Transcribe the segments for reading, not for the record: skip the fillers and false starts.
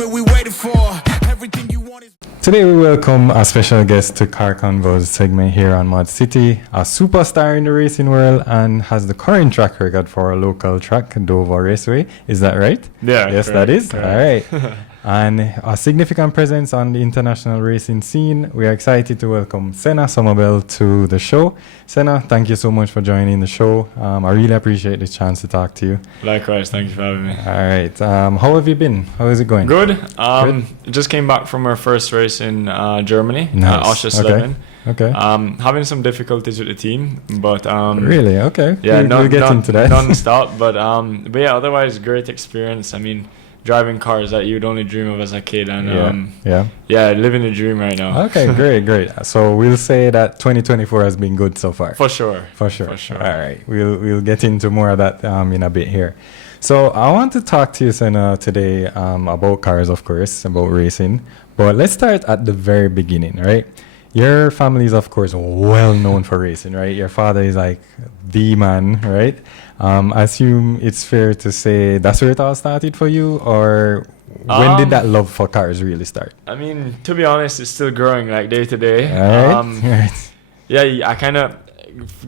moment we waited for. Everything you want is... Today we welcome a special guest to Car Convos segment here on ModzCity, a superstar in the racing world and has the current track record for a local track, Dover Raceway. Is that right? Yeah. Yes, correct, that is. correct. All right. And a significant presence on the international racing scene. We are excited to welcome Senna Summerbell to the show. Senna, thank you so much for joining the show. I really appreciate the chance to talk to you. Likewise, thank you for having me. All right. How have you been? How is it going? Good. Just came back from our first race in Germany, Nice. Australian. Okay. Having some difficulties with the team, but Really? Okay. yeah, we'll get into that. non-stop. But yeah, otherwise great experience. I mean, driving cars that you'd only dream of as a kid, and yeah. living the dream right now. Okay, great. So we'll say that 2024 has been good so far. For sure. For sure. All right. We'll get into more of that in a bit here. So I want to talk to you, Senna, today about cars, of course, about racing. But let's start at the very beginning, right? Your family is, of course, well known for racing, right? Your father is like the man, right? I assume it's fair to say that's where it all started for you, or when did that love for cars really start? I mean, to be honest, it's still growing like day to day. All right. Yeah, I kind of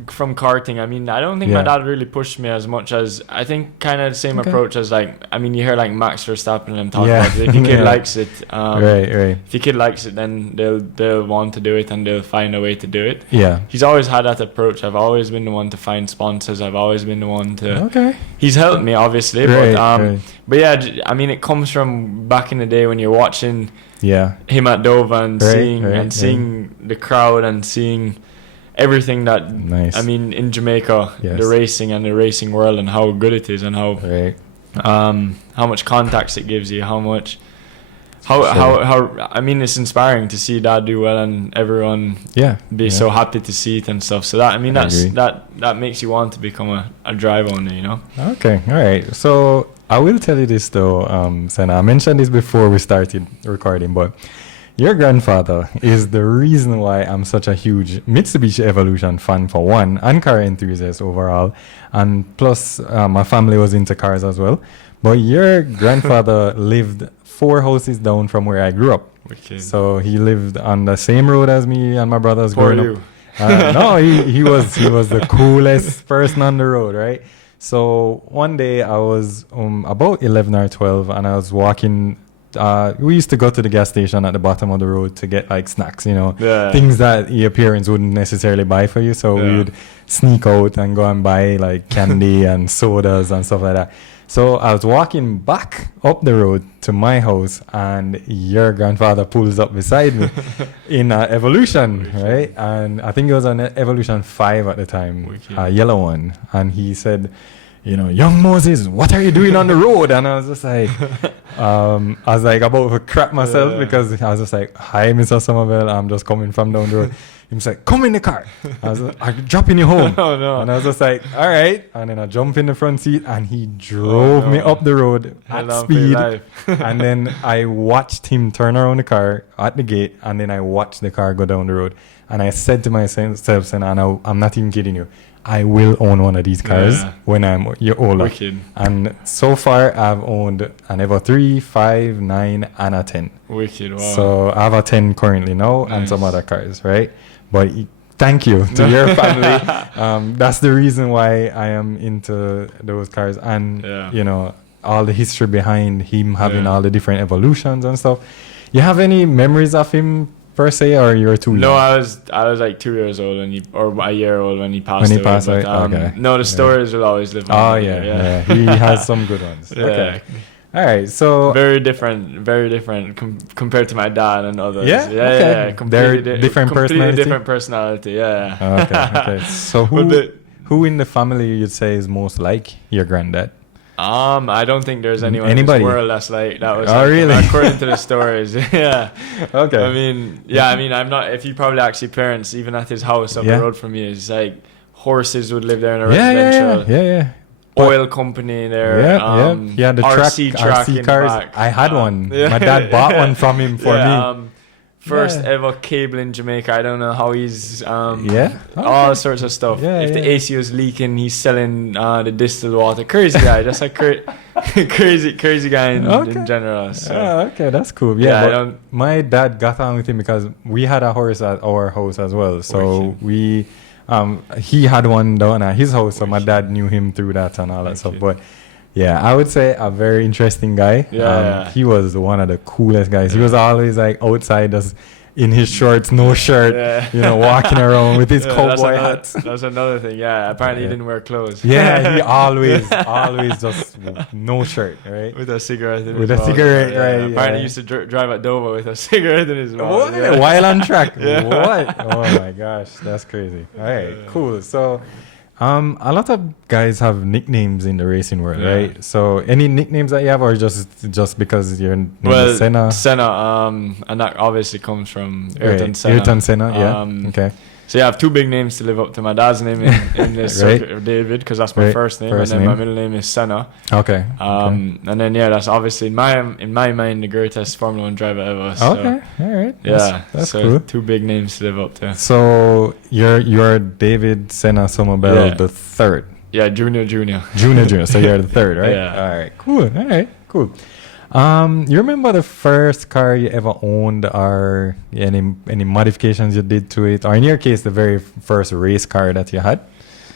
from karting. I mean, I don't think my dad really pushed me as much as I think kind of the same approach as like, I mean, you hear like Max Verstappen and them talking about it. If your kid likes it, right. If your kid likes it, then they'll want to do it and they'll find a way to do it. Yeah. He's always had that approach. I've always been the one to find sponsors. I've always been the one to. Okay. He's helped me obviously, but yeah, I mean, it comes from back in the day when you're watching. Yeah. Him at Dover and seeing the crowd and seeing everything that I mean in Jamaica, the racing and the racing world and how good it is and how much contacts it gives you, how I mean it's inspiring to see Dad do well and everyone be so happy to see it and stuff. So that I mean that makes you want to become a drive owner, you know. Okay, all right. So I will tell you this though, Senna. I mentioned this before we started recording, but your grandfather is the reason why I'm such a huge Mitsubishi Evolution fan, for one, and car enthusiast overall. And plus, my family was into cars as well. But your grandfather lived 4 houses down from where I grew up. Wicked. So he lived on the same road as me and my brothers Poor growing up. No, he was the coolest person on the road, right? So one day I was about 11 or 12 and I was walking. We used to go to the gas station at the bottom of the road to get like snacks, you know, things that your parents wouldn't necessarily buy for you. So we would sneak out and go and buy like candy and sodas and stuff like that. So I was walking back up the road to my house and your grandfather pulls up beside me in an Evolution, right? And I think it was an Evolution 5 at the time, a yellow one. And he said, you know, young Moses, what are you doing on the road? And I was just like, I was like about to crap myself because I was just like, hi, Mr. Summerbell, I'm just coming from down the road. He was like, come in the car. I was like, I'm dropping you home. Oh, no. And I was just like, all right. And then I jumped in the front seat and he drove me up the road at speed. And then I watched him turn around the car at the gate and then I watched the car go down the road. And I said to myself, and I'm not even kidding you, I will own one of these cars when I'm older. Wicked. And so far, I've owned an Evo 3, 5, 9, and a 10. Wicked, wow. So I have a 10 currently now and some other cars, right? But thank you to your family. That's the reason why I am into those cars. And, you know, all the history behind him having all the different evolutions and stuff. You have any memories of him per se, or you were too young? No, I was like 2 years old or a year old when he passed away. Okay. No, the stories will always live on. Oh yeah. He has some good ones. Okay. All right, so very different compared to my dad and others. Okay. Completely different personality. Yeah. Okay. So who in the family you'd say is most like your granddad? I don't think there's anyone in this world that's like that. Was really? According to the stories. Yeah. Okay. I mean, I'm not. If you probably actually parents, even at his house up the road from me, it's like horses would live there in a residential. Yeah. Oil company there. Yeah, the RC cars. I had one. My dad bought one from him for me. First ever cable in Jamaica. I don't know how he's all sorts of stuff. If the AC was leaking, he's selling the distilled water. Crazy guy, just like crazy guy in general. So. Okay, that's cool. Yeah, but my dad got on with him because we had a horse at our house as well. So we, he had one down at his house, so my dad knew him through that and all that stuff. But yeah, I would say a very interesting guy. He was one of the coolest guys. He was always like outside, just in his shorts, no shirt, walking around with his cowboy hat. That's another thing. Yeah, apparently he didn't wear clothes. Yeah, he always just no shirt, right? With a cigarette in his mouth. Right? Apparently he used to drive at Dover with a cigarette in his mouth. What? Yeah. While on track. What? Oh my gosh, that's crazy. All right, cool. So, a lot of guys have nicknames in the racing world, right? So, any nicknames that you have, or just because your name is Senna? Senna, and that obviously comes from Ayrton Senna. Ayrton Senna, yeah. Okay. So yeah, I have two big names to live up to. My dad's name in this circuit of David, because that's my first name, and then my middle name is Senna. Okay. And then that's obviously in my mind the greatest Formula 1 driver ever. So, okay. All right. Yeah. That's cool. Two big names to live up to. So you're David Senna Summerbell the third. Yeah, junior. Junior. So you're the third, right? Yeah. All right. Cool. All right. Cool. You remember the first car you ever owned, or any modifications you did to it, or in your case, the very first race car that you had?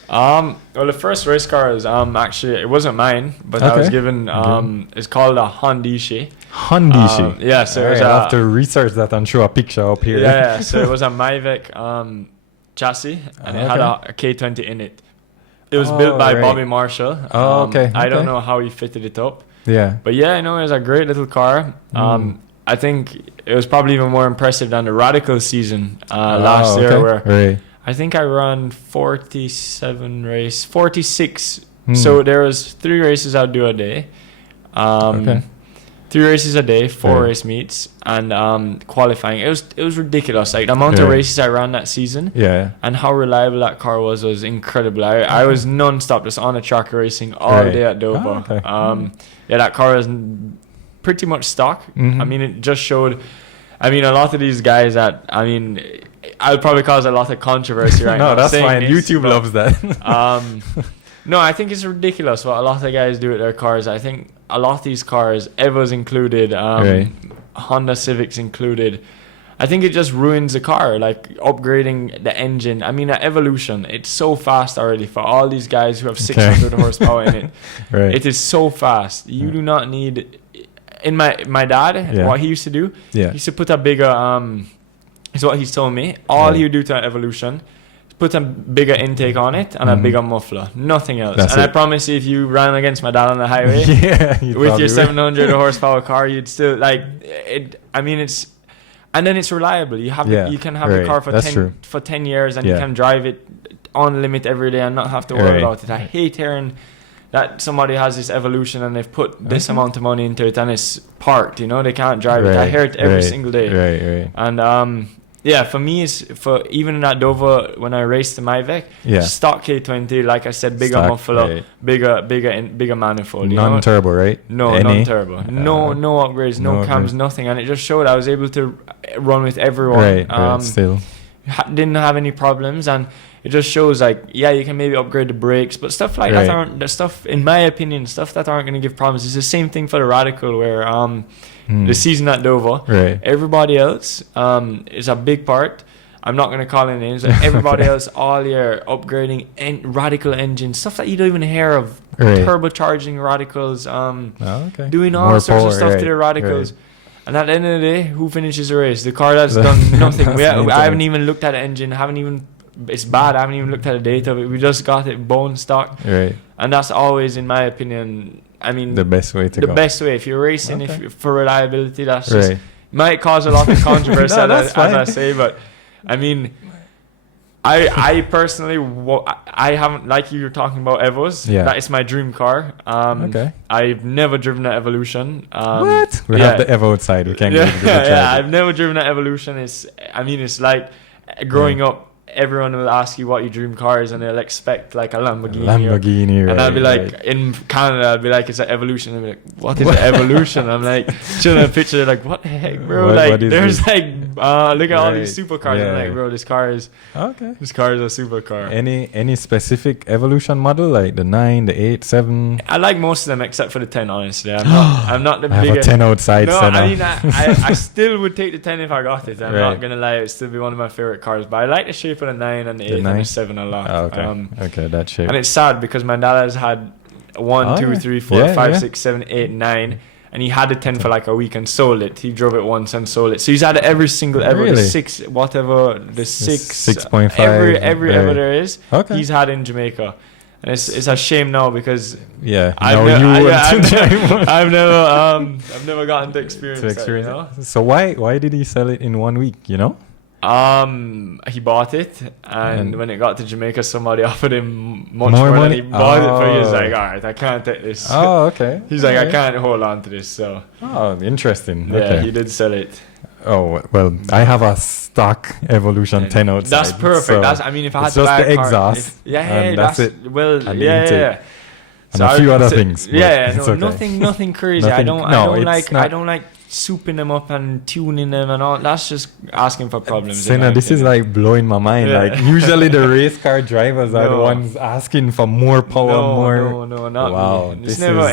Well, the first race car is actually, it wasn't mine, but I was given. It's called a Hondishi. Hondishi. Yeah. So it was I'll have to research that and show a picture up here. Yeah. So it was a Mavic chassis, and it had a K20 in it. It was built by Bobby Marshall. I don't know how he fitted it up. Yeah. But yeah, it was a great little car. I think it was probably even more impressive than the Radical season last year, where I think I ran 46. So there was 3 races I'd do a day. 3 races a day, 4 race meets, and qualifying. It was ridiculous. Like the amount of races I ran that season, and how reliable that car was incredible. I was non-stop just on a track racing all day at Dover. That car was pretty much stock. I mean, it just showed. I mean, a lot of these guys that, I'll probably cause a lot of controversy right now. No, that's fine. YouTube loves that. No, I think it's ridiculous what a lot of guys do with their cars. I think a lot of these cars, Evos included, Honda Civics included, I think it just ruins the car, like upgrading the engine. I mean, at Evolution, it's so fast already for all these guys who have 600 horsepower in it. It is so fast. You do not need... In my dad, what he used to do, he used to put a bigger... is what he's told me. All he would do to Evolution, put a bigger intake on it and a bigger muffler. Nothing else. I promise you, if you ran against my dad on the highway with your 700 horsepower car, you'd still like it. I mean, it's... And then it's reliable. You have you can have the car for 10 years, and you can drive it on limit every day and not have to worry about it. I hate hearing that somebody has this Evolution and they've put this amount of money into it and it's parked. They can't drive it. I hear it every single day. And for me, for even in that Dover when I raced the Mavic, stock K20, like I said, bigger muffler, bigger manifold. Non-turbo, right? No, non-turbo. No upgrades, no cams, nothing. And it just showed I was able to run with everyone. Still didn't have any problems, and it just shows you can maybe upgrade the brakes, but stuff like that aren't the stuff, in my opinion, stuff that aren't going to give problems. It's the same thing for the Radical, where the season at Dover, everybody else is a big part. I'm not going to call any names, but everybody else, all your upgrading Radical engines, stuff that you don't even hear of, turbocharging Radicals, doing all more sorts power, of stuff to the Radicals. And at the end of the day, who finishes the race? The car that's done nothing. I haven't even looked at the engine. It's bad. I haven't even looked at the data of it. We just got it bone stock. And that's always, in my opinion, the best way to go. The best way. If you're racing, for reliability, that's just might cause a lot of controversy, as I say. But I mean, I personally, I haven't, like you were talking about Evos. That is my dream car. I've never driven an Evolution. What? We have the Evo outside. We can't get into the I've never driven an Evolution. It's like growing up. Everyone will ask you what your dream car is, and they'll expect like a Lamborghini. And I'll be like, in Canada, I'll be like, it's an Evolution. I'll be like, what is an Evolution? I'm like, showing a picture, like, what the heck, bro? What there's like Look at all these supercars. I'm like, bro, this car is a supercar. Any specific Evolution model, like the 9, the 8, 7? I like most of them except for the 10, honestly. I'm not the biggest. I have a 10 outside. No, Senna. I mean, I still would take the 10 if I got it. I'm not going to lie, it would still be one of my favorite cars. But I like the shape of the 9 and the 8 and the 7 a lot. Oh, okay, that shape. And it's sad because my dad has had 1, 2, 3, 4, 5, 6, 7, 8, 9. And he had the 10 for like a week and sold it. He drove it once and sold it. So he's had every single ever, the 6, whatever, the 6.5, every ever there is, he's had in Jamaica. And it's a shame now because I've never gotten to experience that, you know? So why did he sell it in 1 week, you know? He bought it, and when it got to Jamaica, somebody offered him much more than he bought it for. He was like, all right, I can't take this. Oh, okay. He's like, I can't hold on to this. So interesting. Yeah, he did sell it. Oh, well, I have a stock Evolution 10 outside. That's perfect. So I mean, if I had to buy a car, just the exhaust. That's it. Well, and yeah. And a few other things. Nothing crazy. I don't like souping them up and tuning them and all. That's just asking for problems. Senna, this is like blowing my mind. Yeah. Like usually the race car drivers are the ones asking for more power, more. No, not wow, me. It's never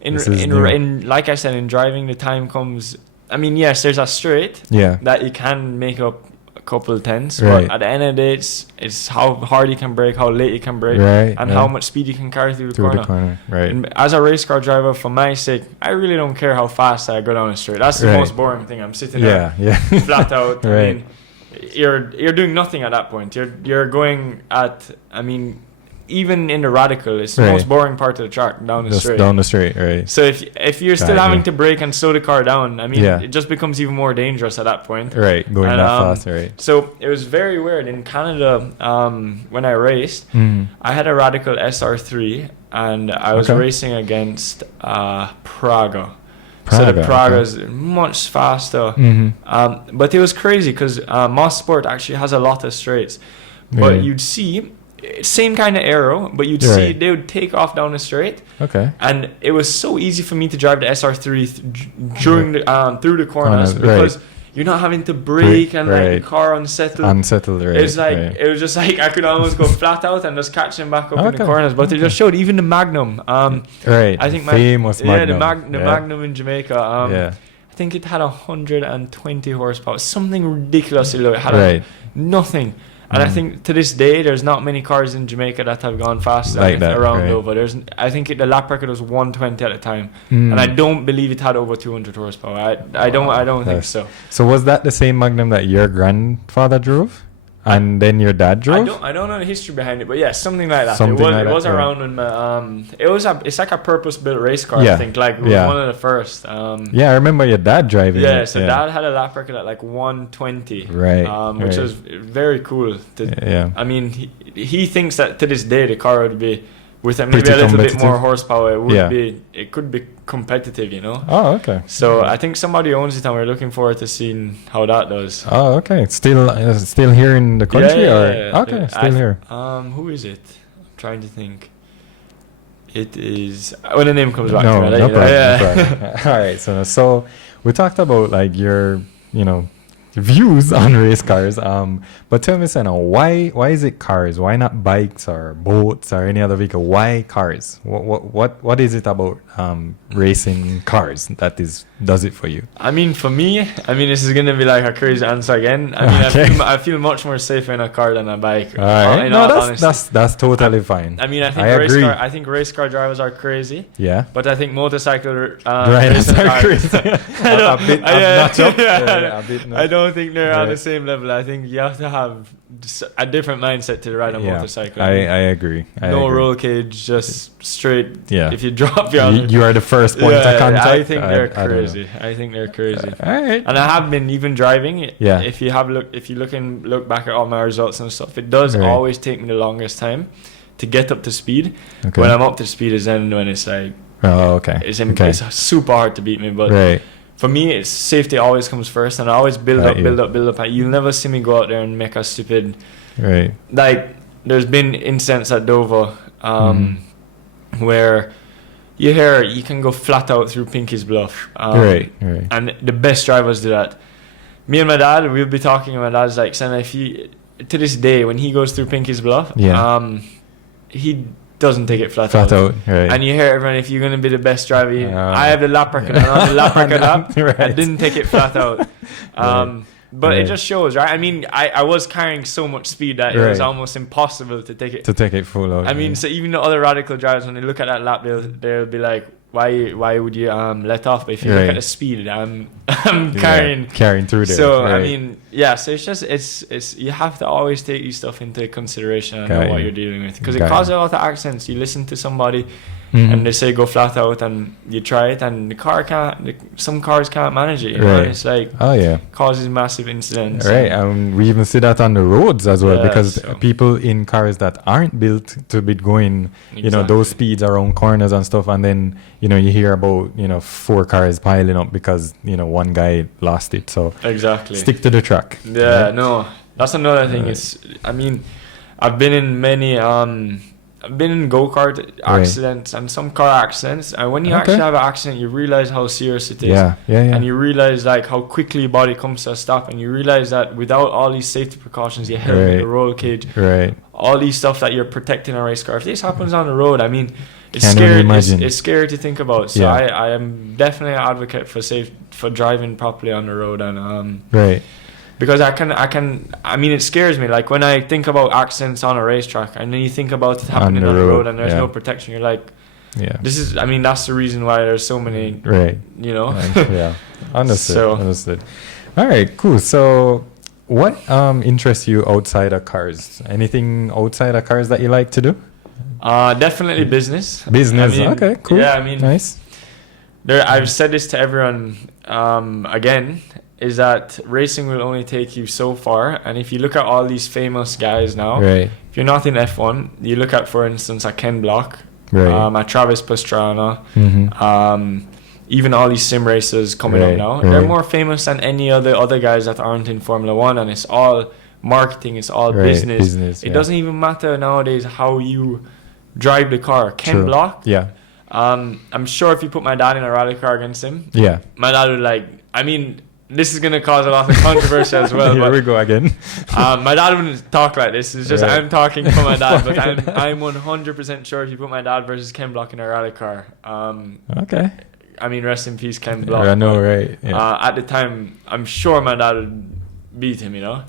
in like I said, in driving the time comes. I mean, yes, there's a straight that you can make up a couple tenths, but at the end of the day, it's how hard you can brake, how late you can brake, and how much speed you can carry through the corner. Right. And as a race car driver, for my sake, I really don't care how fast I go down the straight. That's the most boring thing. I'm sitting there flat out. I mean, you're doing nothing at that point. You're going at, I mean, even in the radical, it's the most boring part of the track, down the straight. Right. So if you're still having to brake and slow the car down, I mean, it just becomes even more dangerous at that point. Right, going that fast, right. So it was very weird. In Canada, when I raced, I had a radical SR3, and I was racing against Praga. So the Praga is much faster. But it was crazy because ModzSport actually has a lot of straights. But you'd see... same kind of aero, but you'd see they would take off down the straight. And it was so easy for me to drive the SR3 during the through the corners because you're not having to brake and like the car unsettled. It's like it was just like I could almost go flat out and just catch them back up in the corners. But it just showed even the Magnum. I think famous Magnum. The Magnum in Jamaica. I think it had 120 horsepower, something ridiculously low. It had nothing. And I think to this day, there's not many cars in Jamaica that have gone faster like that, around over. I think the lap record was 120 at the time, and I don't believe it had over 200 horsepower. I don't think so. So was that the same Magnum that your grandfather drove? And then your dad drove? I don't know the history behind it, but yeah, something like that. It was around when it's like a purpose-built race car. I think it was one of the first. I remember your dad driving. So dad had a lap record at like 120, which was very cool. I mean, he thinks that to this day the car would be with maybe a little bit more horsepower. It could be competitive, you know. Oh, okay. So I think somebody owns it, and we're looking forward to seeing how that does. Oh, okay. It's still here in the country, okay, still here. Who is it? I'm trying to think. It is when the name comes back. No problem. All right. So we talked about like your views on race cars. But tell me, Senna, why is it cars? Why not bikes or boats or any other vehicle? Why cars? What is it about racing cars that does it for you? I mean, for me, this is gonna be like a crazy answer again. I feel much more safe in a car than a bike. All right. That's totally fine. I think race car drivers are crazy. Yeah. But I think motorcycle drivers are crazy. I don't think they're on the same level. I think you have to have a different mindset to ride a motorcycle. I agree. No roll cage, just straight. Yeah. If you drop, you are the first point of contact. I think they're crazy. I think they're crazy. All right. And I have been even driving. Yeah. If you look back at all my results and stuff, it does always take me the longest time to get up to speed. Okay. When I'm up to speed is then when it's like. Oh, okay. It's super hard to beat me, but. For me, it's safety always comes first, and I always build up. You'll never see me go out there and make a stupid. Right. Like there's been incidents at Dover, where you can go flat out through Pinky's Bluff. And the best drivers do that. me and my dad, we'll be talking, and my dad's like, Senna, if you, to this day, when he goes through Pinky's Bluff, he doesn't take it flat out. Right. And you hear everyone, if you're going to be the best driver, I have the lap record, and on the lap record up, I didn't take it flat out. But it just shows, right? I mean, I was carrying so much speed that it was almost impossible to take it full out. I mean, so even the other radical drivers, when they look at that lap, they'll be like, why would you let off? But if you look at the speed, I'm carrying through there. So I mean, so it's you have to always take these stuff into consideration and know what you're dealing with, because it causes a lot of accidents. You listen to somebody and they say go flat out, and you try it, and the car can't. Some cars can't manage it. You know? It's like causes massive incidents. Right, and we even see that on the roads as well, because people in cars that aren't built to be going, you know, those speeds around corners and stuff, and then you know you hear about 4 cars piling up because one guy lost it. So stick to the track. No, that's another thing. It's, I mean, I've been in many I've been in go-kart accidents and some car accidents, and when you actually have an accident, you realize how serious it is. And you realize like how quickly your body comes to a stop, and you realize that without all these safety precautions, your helmet, the roll cage, all these stuff that you're protecting a race car, if this happens on the road, I mean, it's scary. It's scary to think about. So I am definitely an advocate for driving properly on the road, and because I mean, it scares me. Like when I think about accidents on a racetrack, and then you think about it happening on the road and there's no protection, you're like, this is, I mean, that's the reason why there's so many, you know. Understood. All right, cool. So what interests you outside of cars? Anything outside of cars that you like to do? Definitely business. I mean, okay, cool. Yeah, I mean, nice. I've said this to everyone, again, is that racing will only take you so far. And if you look at all these famous guys now, if you're not in F1, you look at, for instance, at Ken Block, at Travis Pastrana, even all these sim races coming up now, they're more famous than any other guys that aren't in Formula 1, and it's all marketing, it's all business. It doesn't even matter nowadays how you drive the car. Ken Block, I'm sure if you put my dad in a rally car against him, my dad would like, I mean, this is going to cause a lot of controversy as well. Here we go again. My dad wouldn't talk like this. It's just I'm talking for my dad, but I'm 100% sure if you put my dad versus Ken Block in a rally car. I mean, rest in peace, Ken Block. I know, right? At the time, I'm sure my dad would beat him, you know.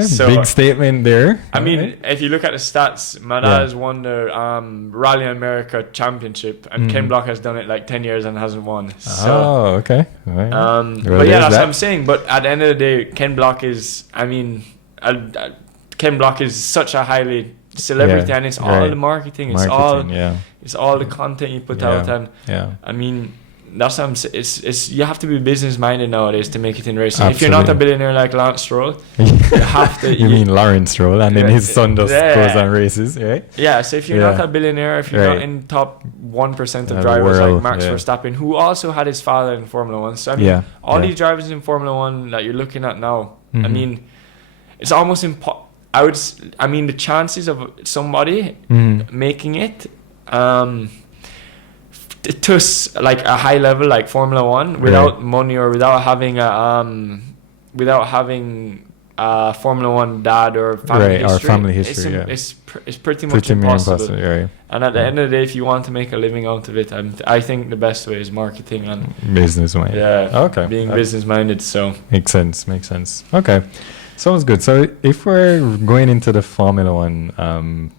So, big statement there. I mean, if you look at the stats, my dad has won the Rally America Championship, and Ken Block has done it like 10 years and hasn't won. So, right. But yeah, that's what I'm saying. But at the end of the day, Ken Block is, I mean, Ken Block is such a highly celebrity, and it's all the marketing. It's all the content you put out, and I mean, that's what I'm saying. It's you have to be business minded nowadays to make it in racing. Absolutely. If you're not a billionaire like Lance Stroll, you have to. You mean Lawrence Stroll, and then his son just goes on races, right? Yeah. So if you're not a billionaire, if you're not in top 1% of drivers like Max Verstappen, who also had his father in Formula 1. So I mean, all these drivers in Formula 1 that you're looking at now, I mean, it's almost impossible. I mean, the chances of somebody making it. To like a high level like Formula 1 without money or without having a Formula 1 dad or family history, it's pretty much impossible. And at the end of the day, if you want to make a living out of it, I think the best way is marketing and business minded. Being business minded. So makes sense. Okay, sounds good. So if we're going into the Formula 1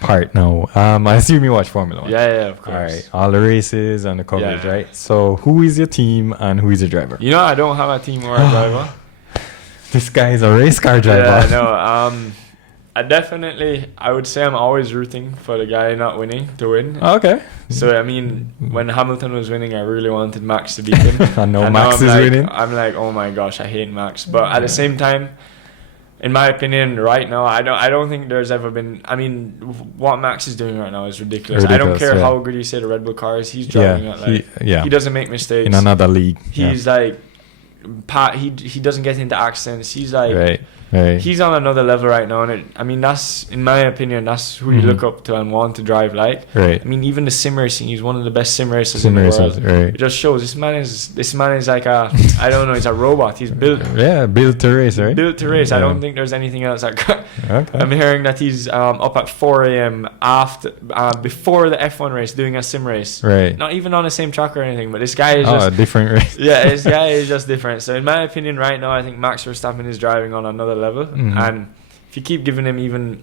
part now, I assume you watch Formula 1. Yeah, of course. All right, all the races and the coverage, right? So who is your team and who is your driver? You know, I don't have a team or a driver. This guy is a race car driver. I would say I'm always rooting for the guy not winning to win. Okay. So I mean, when Hamilton was winning, I really wanted Max to beat him. I know Max is winning. I'm like, oh my gosh, I hate Max. But at the same time, in my opinion, right now, I don't think there's ever been. I mean, what Max is doing right now is ridiculous. I don't care how good you say the Red Bull car is. He's driving it he doesn't make mistakes. In another league. He's like, he doesn't get into accidents. He's like, he's on another level right now, and I mean, that's, in my opinion, that's who you look up to and want to drive like. Right. I mean, even the sim racing, he's one of the best sim racers in the world. Right. It just shows this man is like a, I don't know, he's a robot. He's built. Built to race, right? Built to race. I don't think there's anything else. I'm hearing that he's up at 4 a.m. after before the F1 race doing a sim race. Right. Not even on the same track or anything, but this guy is just a different race. Yeah, this guy is just different. So in my opinion, right now, I think Max Verstappen is driving on another level, and if you keep giving him even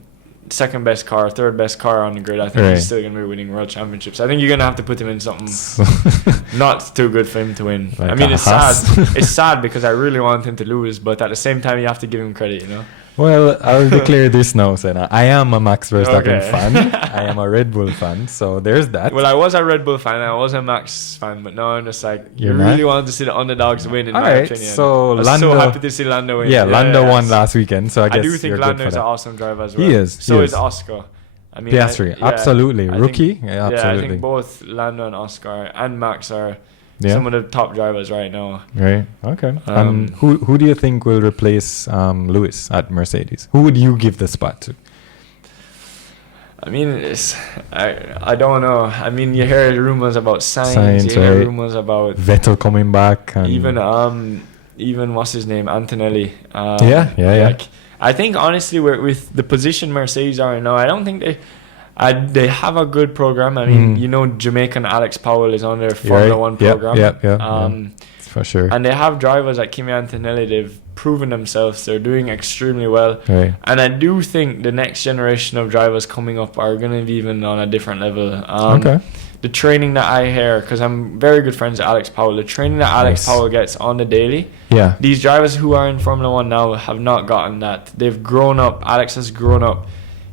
second best car, third best car on the grid, I think he's still going to be winning world championships. I think you're going to have to put him in something not too good for him to win. Like, I mean, it's sad. It's sad because I really want him to lose, but at the same time, you have to give him credit, you know? Well, I'll declare this now, Senna. I am a Max Verstappen fan. I am a Red Bull fan, so there's that. Well, I was a Red Bull fan, I was a Max fan, but now I'm just like, you really wanted to see the underdogs win, in my opinion. So I was so happy to see Lando win. Yeah, Lando won last weekend, so I guess do think Lando is an awesome driver as well. He is. So is Oscar. I mean, Piastri, absolutely. Rookie, absolutely. Yeah, I think both Lando and Oscar and Max are some of the top drivers right now. Right. Okay. Who do you think will replace Lewis at Mercedes? Who would you give the spot to? I mean, I don't know. I mean, you hear rumors about Sainz, you hear rumors about Vettel coming back, and even what's his name, Antonelli. Like, I think honestly, with the position Mercedes are in now, I don't think they have a good program. I mean, you know, Jamaican Alex Powell is on their Formula One program. Yeah. For sure. And they have drivers like Kimi Antonelli. They've proven themselves. They're doing extremely well. Right. And I do think the next generation of drivers coming up are going to be even on a different level. The training that I hear, because I'm very good friends with Alex Powell, the training that Alex Powell gets on the daily, these drivers who are in Formula One now have not gotten that. They've grown up. Alex has grown up.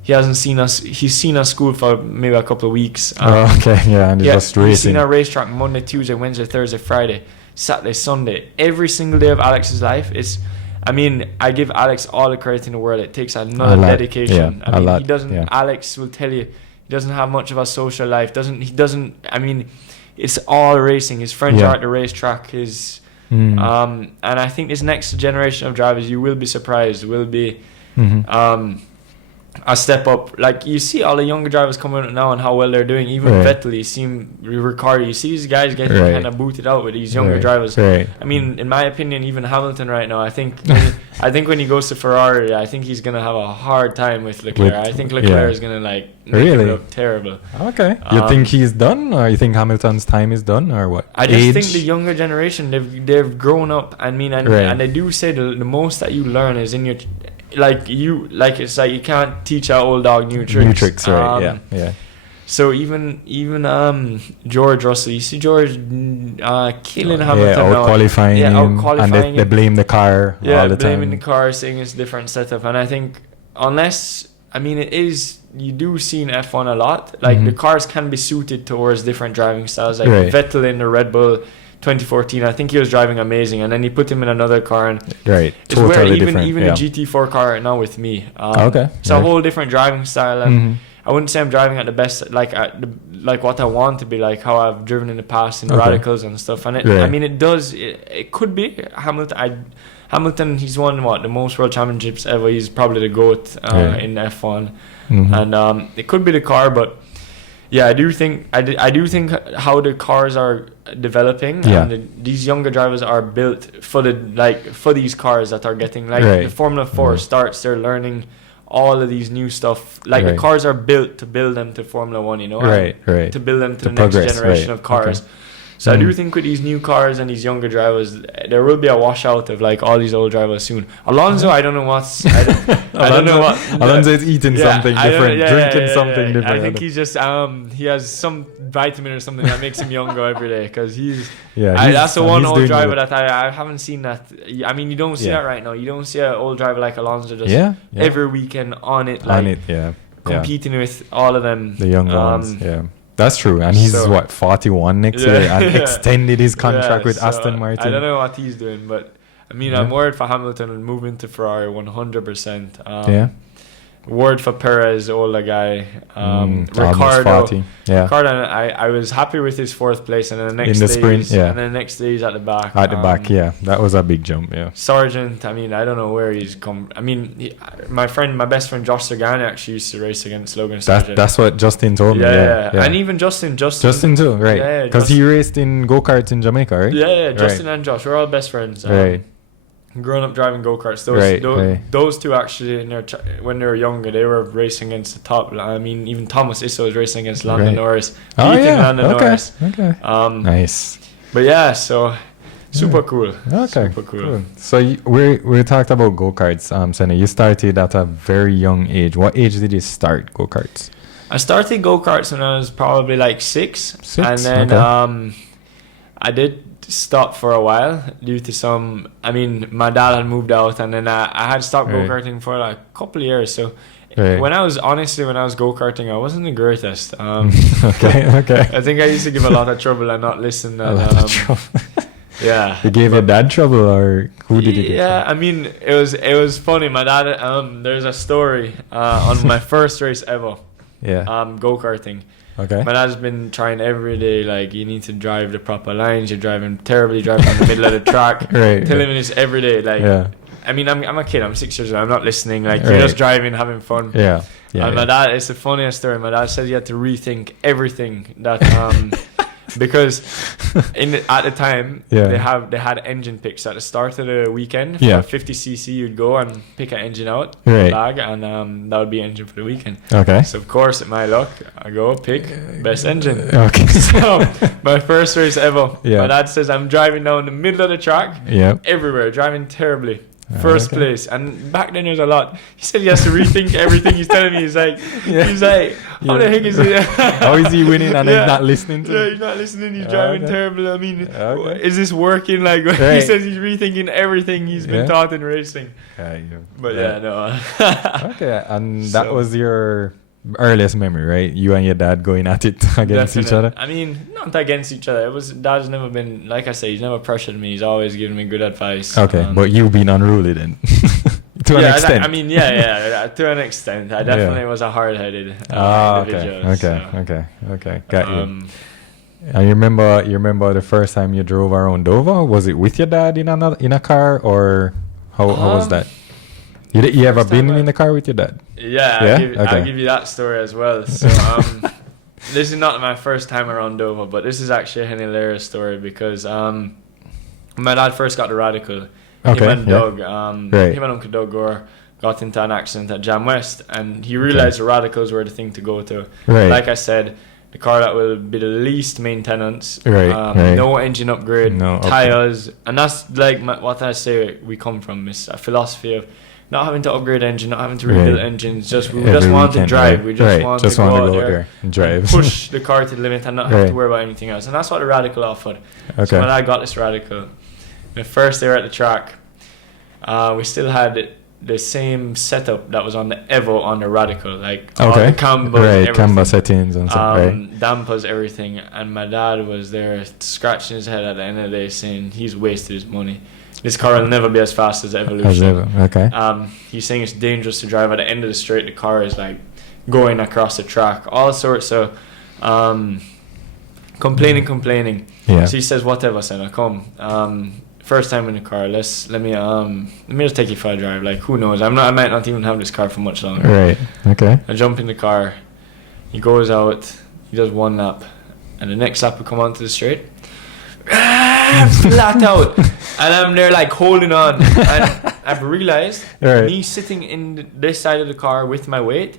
He hasn't seen us. He's seen us school for maybe a couple of weeks. And just racing. He's seen our racetrack Monday, Tuesday, Wednesday, Thursday, Friday, Saturday, Sunday. Every single day of Alex's life is. I mean, I give Alex all the credit in the world. It takes another dedication. I mean, he doesn't. Alex will tell you he doesn't have much of a social life. I mean, it's all racing. His friends are at the racetrack. And I think this next generation of drivers, you will be surprised, will be a step up. Like, you see all the younger drivers coming out now and how well they're doing. Even Vettel, you see Ricciardo, you see these guys getting kind of booted out with these younger drivers. I mean, in my opinion, even Hamilton right now, I think when he goes to Ferrari, I think he's gonna have a hard time with Leclerc. I think Leclerc is gonna make him look terrible. Okay. You think he's done, or you think Hamilton's time is done, or what? I just think the younger generation, they've grown up. I mean, and they do say the most that you learn is in your. It's like you can't teach our old dog new tricks. New tricks, right? So even George Russell, you see George killing Hamilton out qualifying him, and they blame the car all the time. Blaming the car, saying it's a different setup. And I think you do see in F1 a lot. Like the cars can be suited towards different driving styles. Like Vettel in the Red Bull 2014, I think he was driving amazing, and then he put him in another car, and it's totally different. Even the GT4 car right now with me, it's a whole different driving style, and I wouldn't say I'm driving at the best, like what I want to be, like how I've driven in the past in radicals and stuff. And I mean, it could be Hamilton. He's won the most world championships ever. He's probably the GOAT in F1, and it could be the car, but. Yeah, I do think how the cars are developing, and these younger drivers are built for these cars that are getting the Formula 4 starts. They're learning all of these new stuff. The cars are built to build them to Formula 1, you know, to build them to the next generation of cars. So I do think with these new cars and these younger drivers, there will be a washout of all these old drivers soon. Alonso, I don't know what's. I don't know what. Alonso is eating something different, drinking something different. I think he's just he has some vitamin or something that makes him younger every day, because that's the one old driver that I haven't seen that. I mean, you don't see that right now. You don't see an old driver like Alonso just every weekend on it, competing with all of them, the young ones. That's true, and he's 41 next year, and extended his contract with Aston Martin. I don't know what he's doing, but I mean, I'm worried for Hamilton and moving to Ferrari 100%. word for Perez, older guy. Ricardo. Yeah. Ricardo, I was happy with his 4th place, and then the next in the days, sprint, yeah. And then the next day he's at the back. At the back, yeah. That was a big jump, yeah. Sargent, I mean, I don't know where he's come. I mean, my best friend Josh Sergani actually used to race against Logan Sargent. That's what Justin told me. Yeah. And even Justin too, right? Yeah, because he raced in go-karts in Jamaica, right? Yeah. Justin and Josh, we're all best friends. Right. Growing up driving go-karts, those two actually when they were younger, they were racing against the top. I mean, even Thomas Issa was racing against Lando Norris, beating Lando Norris. Okay. Nice. But yeah, so super cool. Okay. Super cool. So we talked about go-karts. Senna, you started at a very young age. What age did you start go-karts? I started go-karts when I was probably like 6. And then I did stop for a while due to my dad had moved out, and then I had stopped go-karting for like a couple of years. So when I was go-karting, I wasn't the greatest. Okay. I think I used to give a lot of trouble and not listen. Yeah. You gave your dad trouble, or who did you get? Yeah, I mean, it was funny. My dad, there's a story on my first race ever. Yeah. Go-karting. Okay. My dad's been trying every day, like, you need to drive the proper lines. You're driving terribly, driving in the middle of the track. Right. Telling me this every day. Like, I mean, I'm a kid. I'm 6 years old. I'm not listening. Like, you're just driving, having fun. Yeah. And my dad, it's the funniest story. My dad said he had to rethink everything that because at the time they had engine picks at the start of the weekend. For 50cc, you'd go and pick an engine out, bag, and that would be engine for the weekend. Okay. So of course, at my luck, I go pick best engine. Okay. So my first race ever. My dad says I'm driving down the middle of the track. Everywhere, driving terribly. First place, and back then there's a lot. He said he has to rethink everything he's telling me. He's like, how the heck is it? How is he winning and he's not listening to? Yeah, he's not listening. He's driving terrible. I mean, is this working? Like he says, he's rethinking everything he's been taught in racing. But no. Okay, and that was your earliest memory, right? You and your dad going at it against each other? I mean, not against each other. Dad's never been, like I say, he's never pressured me. He's always given me good advice. Okay, but you've been unruly then. To an extent. I mean, to an extent. I definitely was a hard-headed individual. Okay. Got you. And you remember the first time you drove around Dover? Was it with your dad in a car, or how was that? You ever been in the car with your dad? I'll give you that story as well. So this is not my first time around Dover, but this is actually a hilarious story because my dad first got the Radical. Him and Uncle Doug Gore got into an accident at Jam West, and he realized the Radicals were the thing to go to. Like I said, the car that will be the least maintenance, no engine upgrade, tires, and that's like what I say we come from, is a philosophy of not having to upgrade engine, not having to rebuild engines. We just want to drive. We just want to go out there and drive, and push the car to the limit, and not have to worry about anything else. And that's what the Radical offered. So when I got this Radical, the first day we were at the track, we still had the same setup that was on the Evo on the Radical, like all the camber settings and stuff, dampers, everything. And my dad was there scratching his head at the end of the day, saying he's wasted his money. This car will never be as fast as the Evolution. He's saying it's dangerous to drive at the end of the straight. The car is like going across the track, all sorts of complaining. So he says, whatever, Senna, come. First time in the car, let me just take you for a drive. Like, who knows? I might not even have this car for much longer. I jump in the car. He goes out. He does one lap, and the next lap we come onto the straight. Flat out, and I'm there like holding on, and I've realized me sitting in this side of the car with my weight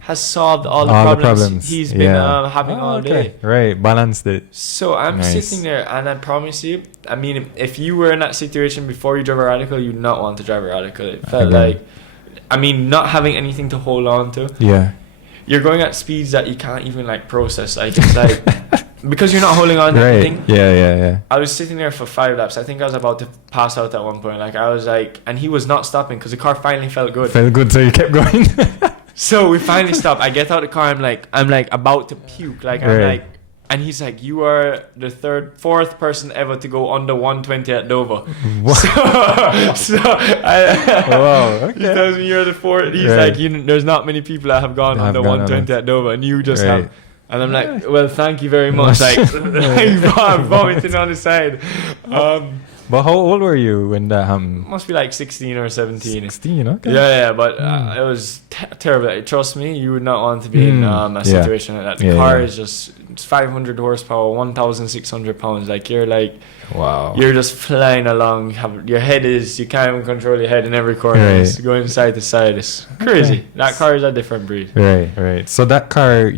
has solved all the problems he's been having all day. Balanced it. So I'm sitting there, and I promise you, I mean, if you were in that situation before you drove a Radical, you'd not want to drive a Radical. It felt like, I mean, not having anything to hold on to. You're going at speeds that you can't even like process. Like it's like because you're not holding on to anything. I was sitting there for 5 laps. I think I was about to pass out at one point. Like I was like, and he was not stopping because the car finally felt good. So you kept going. So we finally stopped. I get out of the car. I'm like about to puke. Like I'm like, And he's like, you are the fourth person ever to go under 120 at Dover. Wow. Wow, okay. He tells me you're the fourth. He's like, there's not many people that have gone under 120 at Dover, and you just have. And I'm like, well, thank you very much. Like, vomiting on the side. But how old were you when that happened? Must be like 16 or 17. 16, okay. Yeah, but it was terrible. Trust me, you would not want to be in a situation like that. The car is just, it's 500 horsepower, 1,600 pounds. Like, you're like, wow. You're just flying along. Your head is, you can't even control your head in every corner. It's going side to side. It's crazy. That car is a different breed. Right. So that car,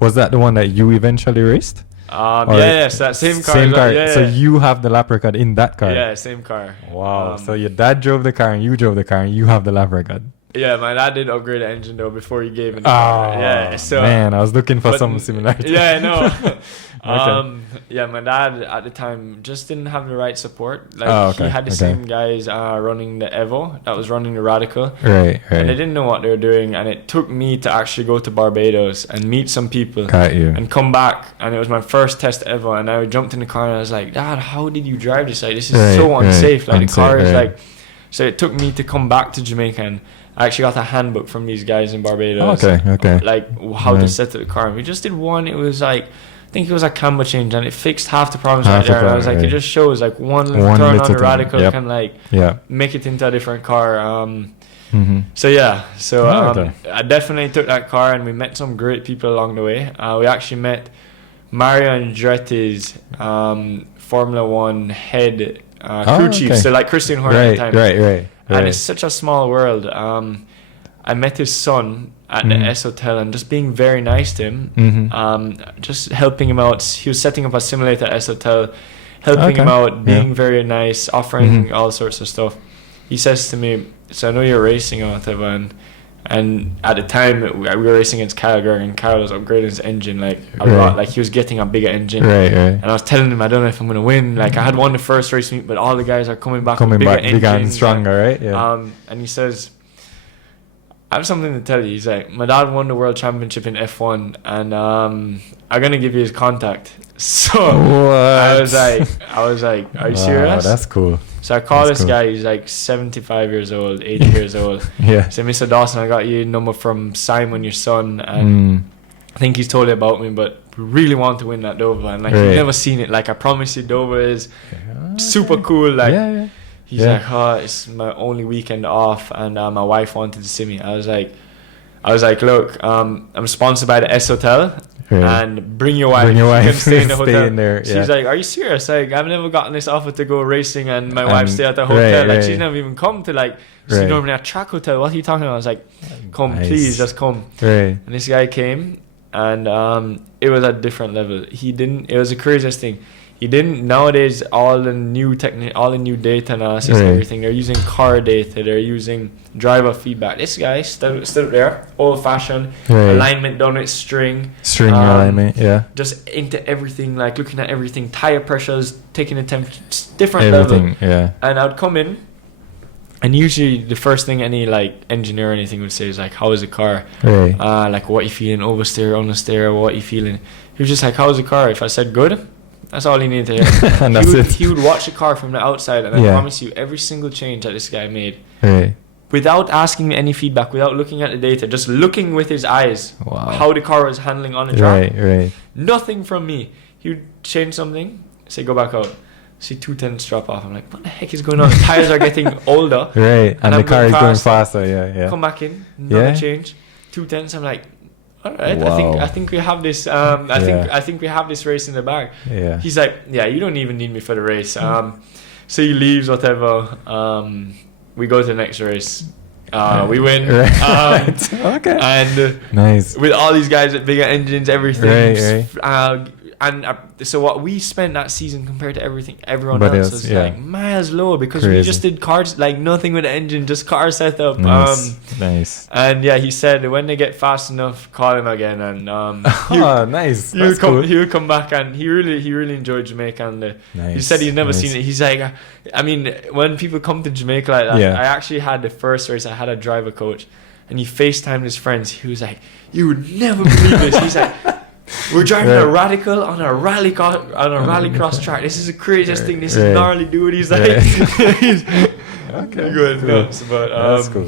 was that the one that you eventually raced? Yes, that same car. So you have the lap record in that car? Yeah, same car. Wow. So your dad drove the car and you drove the car and you have the lap record. Yeah, my dad did upgrade the engine though before he gave me the car. Yeah, so man, I was looking for some similarity. Yeah, no. Yeah, my dad at the time just didn't have the right support. Like he had the same guys running the Evo that was running the Radical. Right. And they didn't know what they were doing, and it took me to actually go to Barbados and meet some people and come back, and it was my first test ever, and I jumped in the car and I was like, Dad, how did you drive this? Like, this is so unsafe. Like, the car is like, so it took me to come back to Jamaica, and I actually got a handbook from these guys in Barbados. Okay. Like how to set up the car. And we just did one. It was like, I think it was a camber change, and it fixed half the problems right there. And I was like, it just shows like one turn on the Radical can like make it into a different car. So I definitely took that car, and we met some great people along the way. We actually met Mario Andretti's Formula One head crew chief. So like Christian Horner at the time. Right. And it's such a small world. I met his son at the S Hotel, and just being very nice to him, just helping him out. He was setting up a simulator at S Hotel, helping him out, being very nice, offering all sorts of stuff. He says to me, so I know you're racing or whatever, and at the time we were racing against Kyle Gerg, and Kyle was upgrading his engine like a lot. Like, he was getting a bigger engine. And I was telling him, I don't know if I'm going to win. Like, I had won the first race meet, but all the guys are coming back with bigger and stronger, right? And he says, I have something to tell you. He's like, my dad won the world championship in F1, and I'm going to give you his contact. So I was like, are you serious? That's cool. So I call this guy. He's like 75 years old, 80 years old. So, Mr. Dawson, I got you a number from Simon, your son, and I think he's told you about me, but we really want to win that Dover. And like, you've never seen it. Like, I promise you, Dover is super cool. Like, he's like, it's my only weekend off, and my wife wanted to see me. I was like, look, I'm sponsored by the S Hotel. And bring your wife. You can stay in the hotel. In there, She's like, are you serious? Like, I've never gotten this offer to go racing, and my wife stay at the hotel. Like, she's never even come to like. She's normally at a track hotel. What are you talking about? I was like, come, please, just come. And this guy came, and it was a different level. It was the craziest thing. He didn't. Nowadays, all the new data analysis and everything, they're using car data, they're using driver feedback. This guy stood there, old fashioned, alignment done with string alignment, just into everything, like looking at everything, tire pressures, taking the temperature, different level. And I'd come in, and usually the first thing any like engineer or anything would say is like, how is the car? Like, what you feeling, oversteer, understeer, what you feeling? He was just like, how's the car? If I said good, that's all he needed to hear. And he would watch the car from the outside, and I promise you, every single change that this guy made, without asking me any feedback, without looking at the data, just looking with his eyes, how the car was handling on the track. Nothing from me. He would change something, say go back out, see 210s drop off. I'm like, what the heck is going on? The tires are getting older, and the car is going faster. Come back in, another change, 210s. I'm like, all right, I think we have this. I think we have this race in the bag. He's like, you don't even need me for the race. So he leaves, whatever. We go to the next race. We win. And nice. With all these guys with bigger engines, everything. So what we spent that season compared to everyone else was like miles lower, because we just did cars, like nothing with the engine, just car setup. Nice. And he said when they get fast enough, call him again. And nice. He would come back, and he really enjoyed Jamaica. And he said he'd never seen it. He's like, I mean, when people come to Jamaica like that, I actually had the first race, I had a driver coach, and he FaceTimed his friends. He was like, you would never believe this. He's like, We're driving a radical on a rallycross track. This is the craziest thing. This is gnarly, dude. He's like, okay, good. Cool. Nuts, but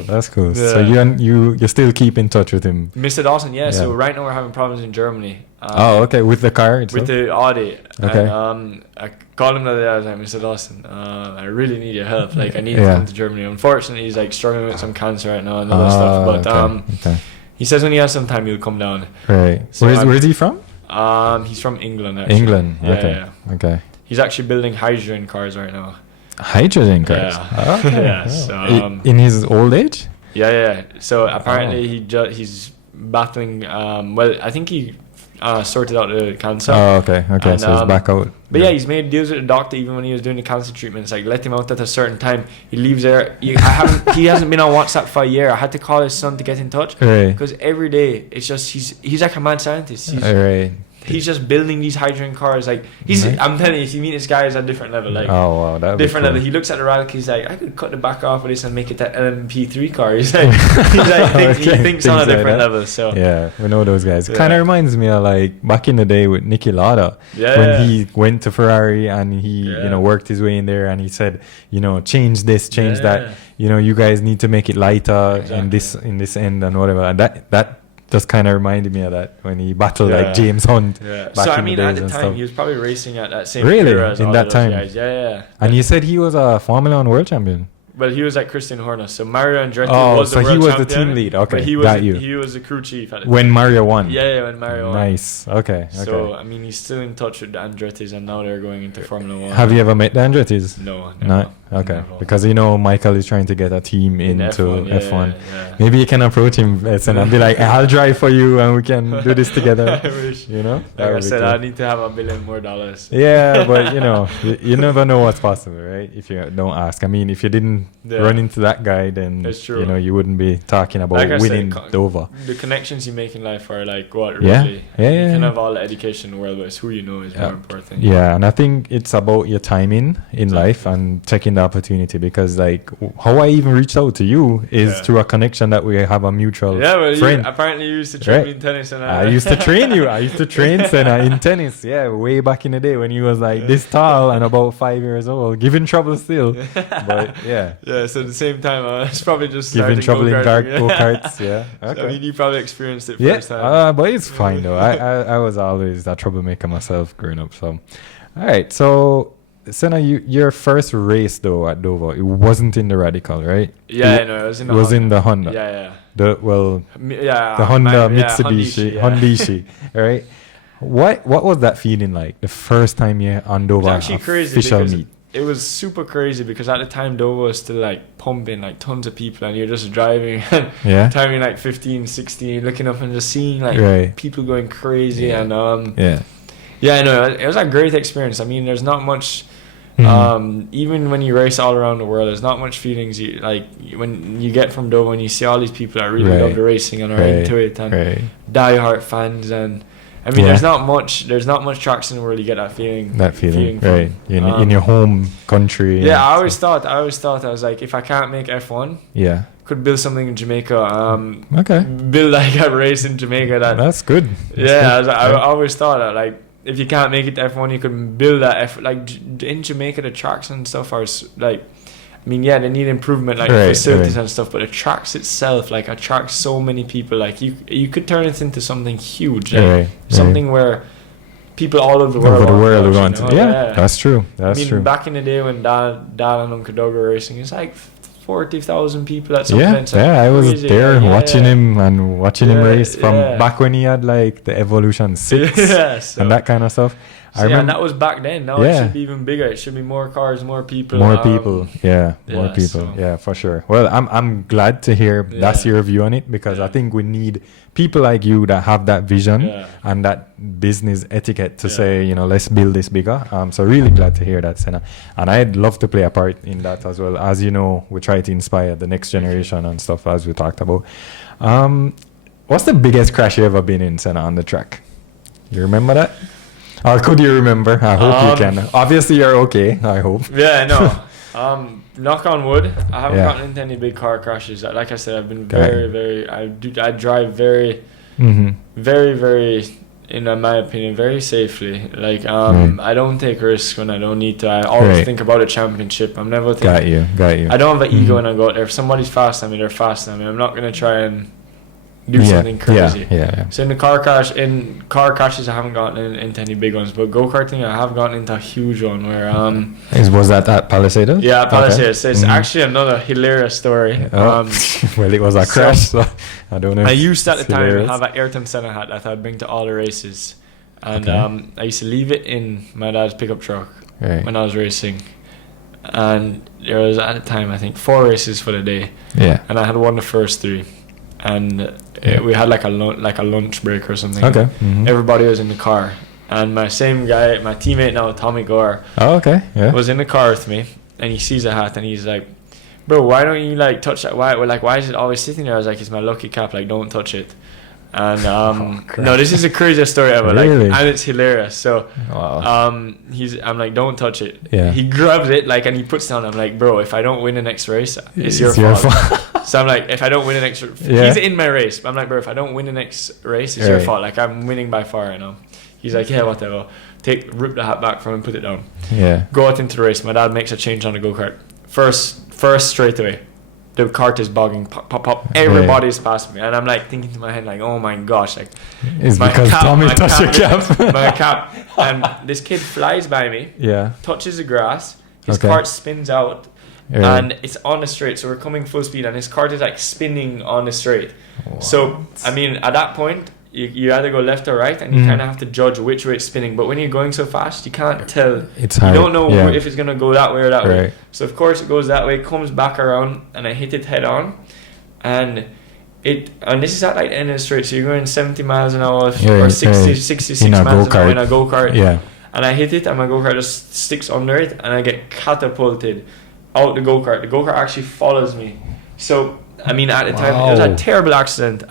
that's cool. Yeah. So you still keep in touch with him? Mr. Dawson, yeah. So right now we're having problems in Germany. Okay, with the car itself? With the Audi. Okay. And, I called him the other day. I was like, Mr. Dawson, I really need your help. Like, I need to come to Germany. Unfortunately, he's like struggling with some cancer right now and other stuff. But he says when he has some time, he'll come down. Right. So where's he from? He's from England, actually. England. Yeah, okay. Yeah. Okay. He's actually building hydrogen cars right now. Hydrogen cars. Yeah. Okay. Yeah. So, in his old age? Yeah. So apparently he's battling. Well, I think he sorted out the cancer. Oh, okay. And, so he's back out. But yeah, he's made deals with the doctor even when he was doing the cancer treatments. Like, let him out at a certain time. He leaves there. He hasn't been on WhatsApp for a year. I had to call his son to get in touch. Right. Because every day it's just he's like a mad scientist. He's just building these hydrogen cars. Like I'm telling you, if you meet this guy, is at a different level. Like, oh wow, that different level. He looks at the radical. He's like, I could cut the back off of this and make it that LMP3 car. He's like, he thinks on a different level. So yeah, we know those guys. Kind of reminds me of like back in the day with Niki Lauda when he went to Ferrari and he worked his way in there and he said, change this, change that. You guys need to make it lighter in this end and whatever. And that just kind of reminded me of that when he battled like James Hunt. Yeah. Back so in I mean, the at days the time, stuff. he was probably racing at that same really era as in all that of those time. guys. Yeah. And you said he was a Formula One world champion. Well, he was like Christian Horner. So Mario Andretti was the world champion. so he was the team lead. Okay, but he was the crew chief at the when time. Mario won. Yeah, when Mario won. Nice. Okay. So I mean, he's still in touch with the Andrettis, and now they're going into Formula One. Have you ever met the Andrettis? No. Okay. Never. Because Michael is trying to get a team into F1. Yeah. Maybe you can approach him and be like, I'll drive for you and we can do this together. I wish. Like I said, cool. I need to have $1 billion more. Yeah, but you never know what's possible, right? If you don't ask. I mean, if you didn't run into that guy, then you wouldn't be talking about winning Dover. The connections you make in life are like what really. You can have all the education in the world, but it's who you know is more important. Yeah, and I think it's about your timing in life and taking the opportunity, because like how I even reached out to you is through a connection that we have a mutual friend. Apparently you used to train me in tennis, and I used to train you. I used to train Senna in tennis. Yeah, way back in the day when he was like this tall and about 5 years old, giving trouble still. But yeah. So at the same time, it's probably just giving trouble in go-karts. Yeah. Okay. So, I mean, you probably experienced it first time. But it's fine though. I was always a troublemaker myself growing up. So, all right. So, Senna, your first race though at Dover, it wasn't in the Radical, right? Yeah, it was in the Honda. In the Honda. Yeah. The Honda Mitsubishi, Hondishi, right? What was that feeling like the first time you on Dover official meet? It was super crazy because at the time Dover was still like pumping like tons of people, and you're just driving and timing like 15, 16, looking up and just seeing like people going crazy and it was a great experience. I mean, there's not much. Even when you race all around the world, there's not much feelings you like when you get from Dover and you see all these people that really love the racing and are into it and diehard fans. And I mean, there's not much tracks in the world you get that feeling. That feeling right in your home country. Yeah, I always thought I was like, if I can't make F1, could build something in Jamaica. Build like a race in Jamaica. That's good. I always thought that like, if you can't make it to F1, you can build that in Jamaica, the tracks and stuff are like, I mean, they need improvement, like facilities and stuff, but the tracks itself, like, attracts so many people. Like, you could turn it into something huge, like, something where people all over the world are going to. That's true. Back in the day when Dad and Uncle Doug were racing, it's like 40,000 people at some events. I was there watching him and watching him race from back when he had like the Evolution 6 and that kind of stuff. I remember, and that was back then. Now it should be even bigger. It should be more cars, more people. More people, for sure. Well, I'm glad to hear that's your view on it, because I think we need people like you that have that vision and that business etiquette to say, let's build this bigger. So really glad to hear that, Senna. And I'd love to play a part in that as well. As you know, we try to inspire the next generation and stuff, as we talked about. What's the biggest crash you ever been in, Senna, on the track? You remember that? Or could you remember? I hope you can. Obviously, you're okay, I hope. Yeah, no. Knock on wood, I haven't gotten into any big car crashes. Like I said, I've been very, very... I drive very, very, very in my opinion, very safely. Like, I don't take risks when I don't need to. I always think about a championship. I'm never thinking. Got you. I don't have an ego when I go out there. If somebody's faster than me, they're faster than me. I'm not gonna try and do something crazy. So in car crashes, I haven't gotten into any big ones, but go-karting, I have gotten into a huge one where was that at Palisades? Yeah, Palisades. It's actually another hilarious story. Well, it was a crash, so I don't know. I used at the time to have an Ayrton Senna hat that I'd bring to all the races, and I used to leave it in my dad's pickup truck when I was racing. And there was at the time, I think, 4 races for the day. And I had won the first 3. And we had like a lunch break or something. Everybody was in the car, and my same guy, my teammate now, Tommy Gore, was in the car with me, and he sees a hat and he's like, "Bro, why don't you like touch that? Why is it always sitting there?" I was like, "It's my lucky cap. Like, don't touch it." And no, this is the craziest story ever. Really? Like, and it's hilarious. So, I'm like, "Don't touch it." He grabs it like, and he puts down. I'm like, "Bro, if I don't win the next race, it's your fault." So I'm like, if I don't win the next, he's in my race. But I'm like, bro, if I don't win the next race, it's your fault. Like, I'm winning by far, you know. He's like, yeah, whatever. Rip the hat back from him, put it down. Go out into the race. My dad makes a change on the go-kart. First straight away, the cart is bogging, pop. Everybody's passing me, and I'm like thinking to my head, like, oh my gosh, like, it's because Tommy touched your cap. My cap, and this kid flies by me. Touches the grass. His cart spins out. And it's on the straight, so we're coming full speed, and his cart is like spinning on the straight. So I mean, at that point, you either go left or right, and you kind of have to judge which way it's spinning. But when you're going so fast, you can't tell. It's hard. You don't know if it's gonna go that way or that way. So of course it goes that way, comes back around, and I hit it head on, and this is at like the end of the straight, so you're going 70 miles an hour or 66 miles an hour in a go-kart. And I hit it, and my go-kart just sticks under it, and I get catapulted out the go-kart. The go-kart actually follows me. So, I mean, at the time, it was a terrible accident.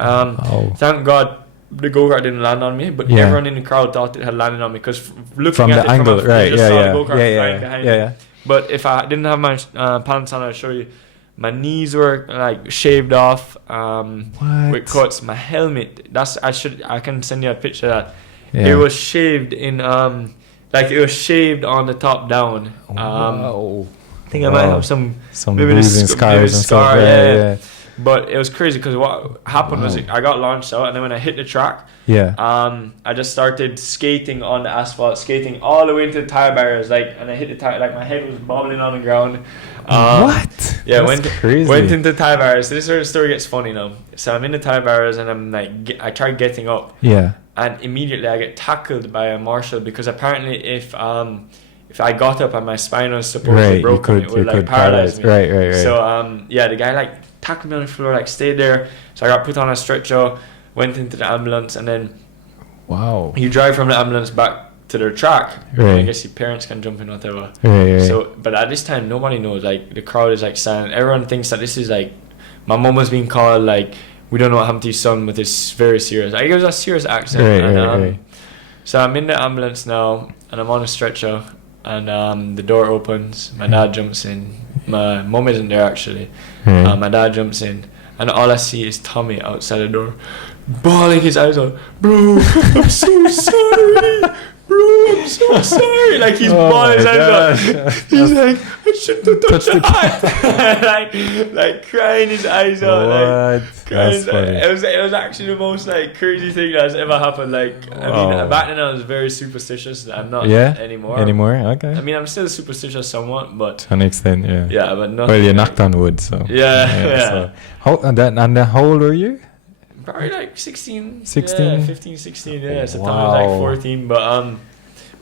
Thank God the go-kart didn't land on me, but everyone in the crowd thought it had landed on me, because looking from at the angle, the go-kart flying behind me. But if I didn't have my pants on, I'll show you. My knees were like shaved off with cuts. My helmet, I can send you a picture of that. It was shaved in it was shaved on the top down. I think I might have some bruising scars and stuff. But it was crazy, because what happened was I got launched out, and then when I hit the track, I just started skating on the asphalt, skating all the way into the tire barriers, and I hit the tire, like my head was bobbling on the ground. What? Yeah, crazy. Went into the tire barriers. So this is where the story gets funny now. So I'm in the tire barriers, and I'm like, I tried getting up. And immediately I get tackled by a marshal, because apparently if I got up and my spine was supposedly broken, it would like paralyze me. Right. So the guy like tackled me on the floor, like stayed there. So I got put on a stretcher, went into the ambulance, and then you drive from the ambulance back to the track. I guess your parents can jump in, whatever. So, but at this time, nobody knows. Like, the crowd is like silent. Everyone thinks that this is like, my mom was being called, like, we don't know what happened to your son, but it's very serious. Like, it was a serious accident. So I'm in the ambulance now, and I'm on a stretcher. And the door opens, my dad jumps in, my mum isn't there actually, my dad jumps in, and all I see is Tommy outside the door, bawling his eyes out, "Bro, I'm so sorry, bro, I'm so sorry," like he's bawling his eyes out. He's like, "I shouldn't have touched the hat," like crying his eyes out. That's funny. It was actually the most like crazy thing that's ever happened. Like, I mean, back then I was very superstitious. I'm not anymore. Okay. I mean, I'm still superstitious somewhat, but to an extent, yeah, but not. Well, you knocked on wood, so yeah. So how old were you? Probably like 16, 15, 16. Yeah, so Tommy was like 14, but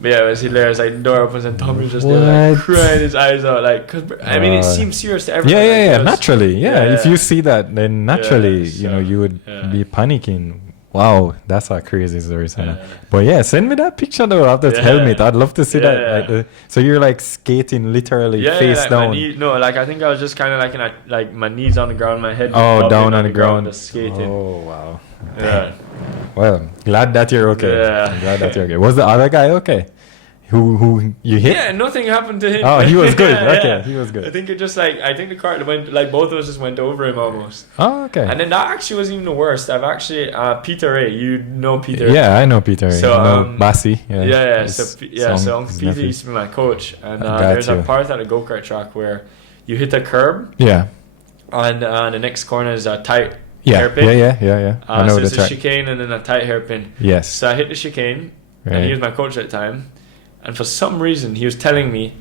yeah, it was hilarious. Like, the door opens and Tommy was just there, like, crying his eyes out. Like, cause I mean, it seems serious to everyone. Yeah. Naturally, if you see that, then naturally, you would be panicking. Wow, that's a crazy story, Senna. But send me that picture though of that helmet. I'd love to see that. Like, so you're like skating literally face like down. I think I was just kind of like in like my knees on the ground, my head down on the ground, just skating. Oh wow. Yeah. Well, glad that you're okay. Yeah. I'm glad that you're okay. Was the other guy okay? Who you hit? Yeah, nothing happened to him. Oh, he was good. Yeah, Okay, he was good. I think it just I think the car went both of us just went over him almost. Oh, okay. And then that actually wasn't even the worst. I've actually Peter Ray. You know Peter? Yeah, I know Peter Ray. So Bassi. Yeah. So Uncle Peter used to be my coach, and there's a part at a go-kart track where you hit a curb. Yeah. And the next corner is a tight Yeah, hairpin. yeah. I know so the it's a chicane and then a tight hairpin. Yes. So I hit the chicane, Right. and he was my coach at the time. And for some reason, he was telling me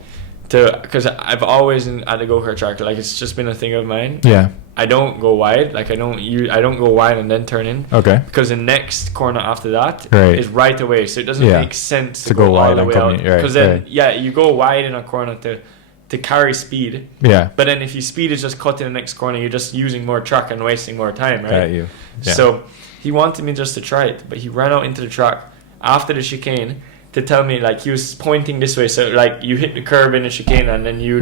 because I've always at the go-kart track, like it's just been a thing of mine. Yeah. I don't go wide. Like I don't go wide and then turn in. Okay. Because the next corner after that Right. is right away, so it doesn't make sense to go go wide all the and way come out. in, right, Because then, right. you go wide in a corner to carry speed. Yeah. But then if your speed is just cut to the next corner, you're just using more track and wasting more time, right? Got you. Yeah. So he wanted me just to try it, but he ran out into the track after the chicane to tell me, like, he was pointing this way, so like you hit the curb in the chicane and then you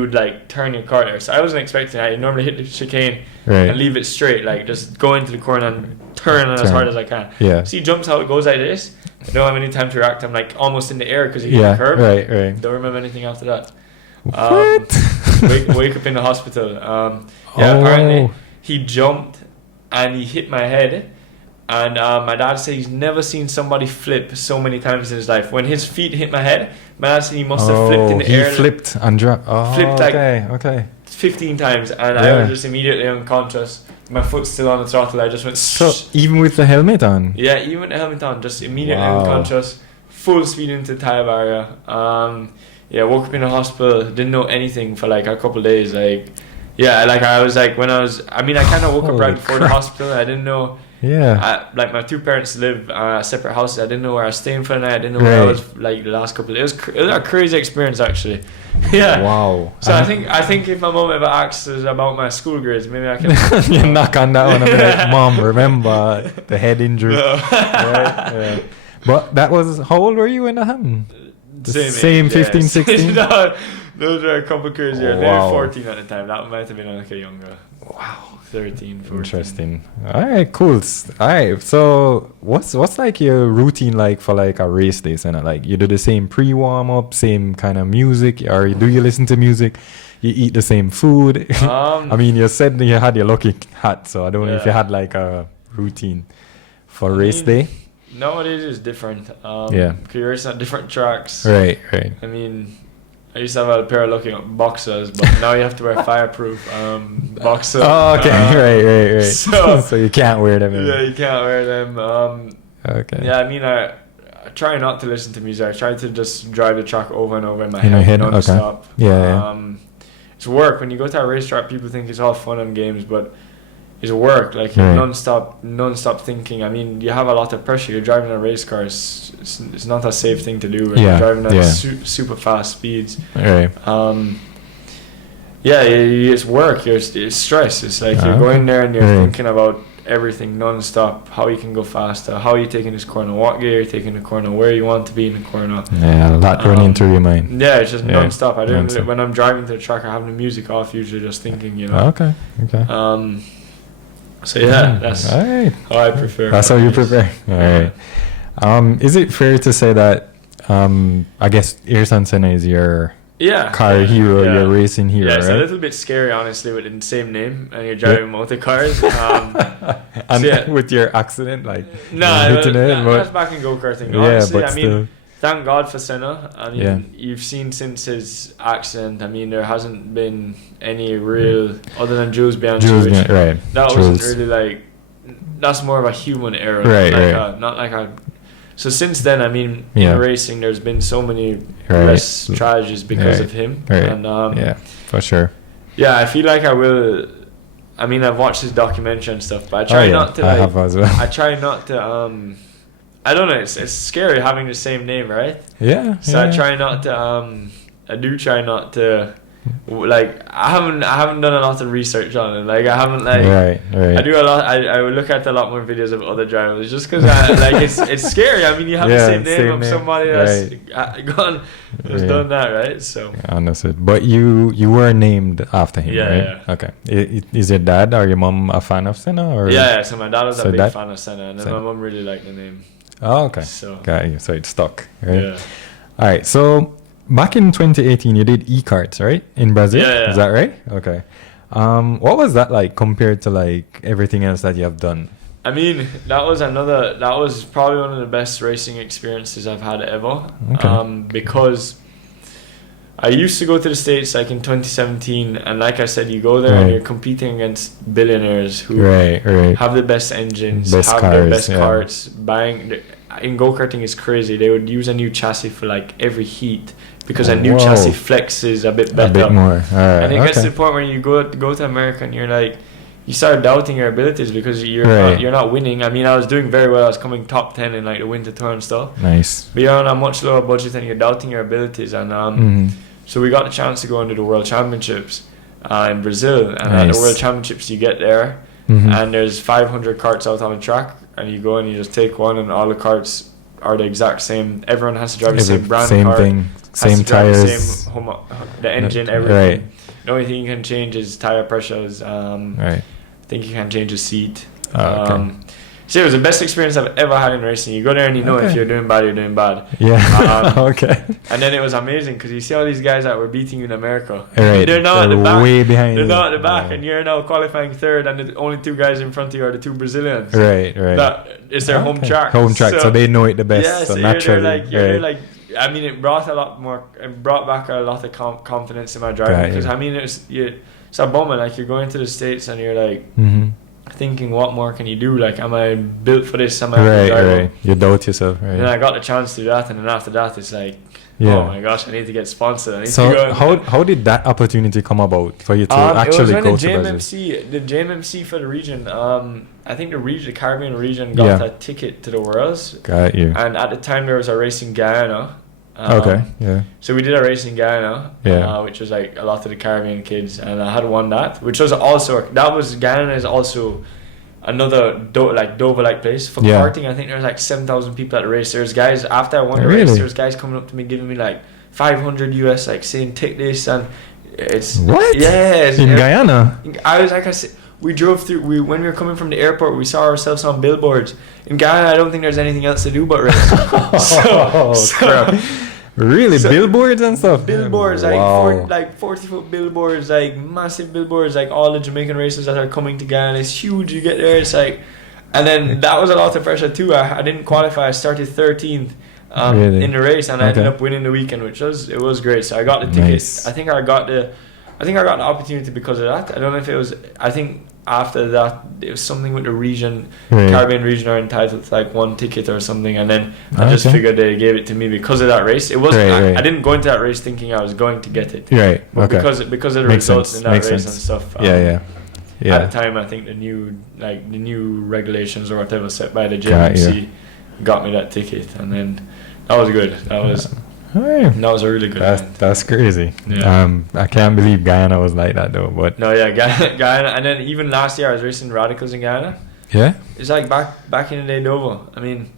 would like turn your car there. So I wasn't expecting that. I normally hit the chicane and leave it straight, like just go into the corner and turn as hard as I can. Yeah. See, jumps how it goes like this. I don't have any time to react. I'm like almost in the air because he hit the curb. Right. Don't remember anything after that. What? Wake up in the hospital. Apparently he jumped and he hit my head. And my dad said he's never seen somebody flip so many times in his life. When his feet hit my head, my dad said he must have flipped in the air. He flipped and dropped. Oh, flipped okay. 15 times. And I was just immediately unconscious. My foot's still on the throttle. I just went... So even with the helmet on? Yeah, even with the helmet on. Just immediately unconscious. Full speed into the tire barrier. Woke up in the hospital. Didn't know anything for like a couple of days. I kind of woke up right before the hospital. I didn't know... Yeah. My two parents live separate houses. I didn't know where I was staying for the night. I didn't know where I was like the last couple of days. It was a crazy experience actually. Yeah. Wow. So I think if my mom ever asks us about my school grades, maybe I can you knock on that one and be like, Mom, remember the head injury. Right? Yeah. But that was, how old were you when that happened? Same 15, 16? No, those are a couple crazy years. Maybe Wow. 14 at the time. That might have been like a younger. Wow. 13, 14. Interesting. All right, cool. All right, so what's like your routine like for like a race day? And like you do the same pre-warm up, same kind of music, or do you listen to music? You eat the same food? I mean, you said you had your lucky hat, so I don't know if you had like a routine for race day. Nowadays it's different. Because you're racing at different tracks. Right. I mean, I used to have a pair of lucky boxers, but now you have to wear fireproof boxers. Oh, okay. Right. So you can't wear them. Yeah, you can't wear them. Okay. Yeah, I mean, I try not to listen to music. I try to just drive the track over and over in my head non-stop. Okay. Yeah. It's work. When you go to a racetrack, people think it's all fun and games, but it's work. Like you're non-stop thinking. I mean, you have a lot of pressure. You're driving a race car. It's not a safe thing to do when you're driving at super fast speeds. Right. It's work. It's stress. It's like you're going there and you're thinking about everything non-stop. How you can go faster. How you taking this corner. What gear you're taking the corner. Where you want to be in the corner. Yeah, a lot running through your mind. Yeah, it's just non-stop. I don't. When I'm driving to the track, I have the music off. Usually, just thinking. You know. Okay. So that's how I prefer. That's how you prepare. All right. Is it fair to say that I guess Ayrton Senna is your car hero, your racing hero, it's right? a little bit scary, honestly, with the same name and you're driving motor cars. And with your accident, like that's back in go-karting. Honestly, but still. Thank God for Senna. I mean, you've seen since his accident. I mean, there hasn't been any real other than Jules Bianchi. That wasn't really like. That's more of a human error, not like a. So since then, I mean, in racing, there's been so many less tragedies because of him. And for sure. Yeah, I feel like I will. I mean, I've watched his documentary and stuff, but I try not to. I have as well. I try not to. I don't know. It's scary having the same name, right? Yeah. So I try not to. I do try not to. Like I haven't done a lot of research on it. Like I haven't right. I do a lot. I would look at a lot more videos of other drivers just because it's scary. I mean, you have the same name of somebody that's gone has done that, right? So understood. But you were named after him, right? Yeah. Okay. Is your dad or your mom a fan of Senna, or? Yeah. So my dad was a big fan of Senna, and then my mom really liked the name. Oh, okay. So got you. So it's stuck, right? Yeah. All right. So back in 2018, you did e-karts, right? In Brazil? Yeah. Is that right? Okay. What was that like compared to like everything else that you have done? I mean, that was probably one of the best racing experiences I've had ever. Okay. Because I used to go to the States like in 2017, and like I said, you go there and you're competing against billionaires who have the best engines, have the best carts. In go-karting is crazy. They would use a new chassis for like every heat because a new chassis flexes a bit better. A bit more. And it gets to the point where you go to America and you're like, you start doubting your abilities because you're not winning. I mean, I was doing very well. I was coming top 10 in like the winter tour and stuff. Nice. But you're on a much lower budget and you're doubting your abilities. And so we got the chance to go into the World Championships in Brazil. And at the World Championships, you get there and there's 500 carts out on the track, and you go and you just take one, and all the carts are the exact same. Everyone has to drive the same brand same car, thing, same tires, the engine, everything. The only thing you can change is tire pressures. I think you can change the seat. So it was the best experience I've ever had in racing. You go there and you know if you're doing bad, you're doing bad. Yeah. Okay. And then it was amazing because you see all these guys that were beating you in America. Right. They're not at the back. Way behind. They're not at the back, and you're now qualifying third, and the only two guys in front of you are the two Brazilians. Right. It's their home track. Home track, so they know it the best. Yeah, so naturally. you're like. I mean, it brought back a lot of confidence in my driving because I mean, it's a bummer. Like you're going to the States and you're like. Thinking what more can you do, like am I built for this, am I right. You doubt yourself, right? And I got the chance to do that, and then after that it's like oh my gosh, I need to get sponsored, I need to go. How did that opportunity come about for you to actually go to Brazil? The JMMC for the region, I think the Caribbean region got a ticket to the Worlds. Got you. And at the time there was a race in Guyana. So we did a race in Guyana, which was like a lot of the Caribbean kids, and I had won that, which was also Guyana is also another Dover-like place for karting. I think there's like 7,000 people at the race. There's guys after I won the race. There's guys coming up to me giving me like 500 US, like saying take this, and it's in Guyana. I was like I said. We drove through. When we were coming from the airport, we saw ourselves on billboards. In Guyana, I don't think there's anything else to do but race. Crap! Really, billboards and stuff. Billboards, like 40-foot billboards, like massive billboards, like all the Jamaican races that are coming to Guyana. It's huge. You get there, it's like, and then that was a lot of pressure too. I didn't qualify. I started 13th in the race, and I ended up winning the weekend, which was great. So I got the ticket. Nice. I think I got the opportunity because of that. I don't know if it was. I think after that it was something with the region, Caribbean region are entitled to like one ticket or something, and then I just figured they gave it to me because of that race. It wasn't. I didn't go into that race thinking I was going to get it. But because of the results in that race and stuff. At the time, I think the new regulations or whatever set by the JMC got me that ticket, and then that was good. That was a really good event. That's crazy. I can't believe Guyana was like that though. But Guyana, and then even last year I was racing Radicals in Guyana. Yeah, it's like back in the day, Dover. I mean,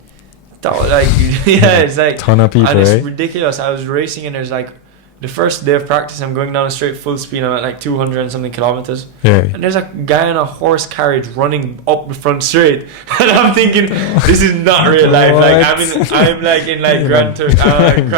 that was like it's like ton of people, and it's ridiculous. I was racing and there's like the first day of practice, I'm going down a straight full speed. I'm at like 200 and something kilometers. And there's a guy on a horse carriage running up the front straight, and I'm thinking, this is not real life. Like I'm like in like Grand Theft Auto right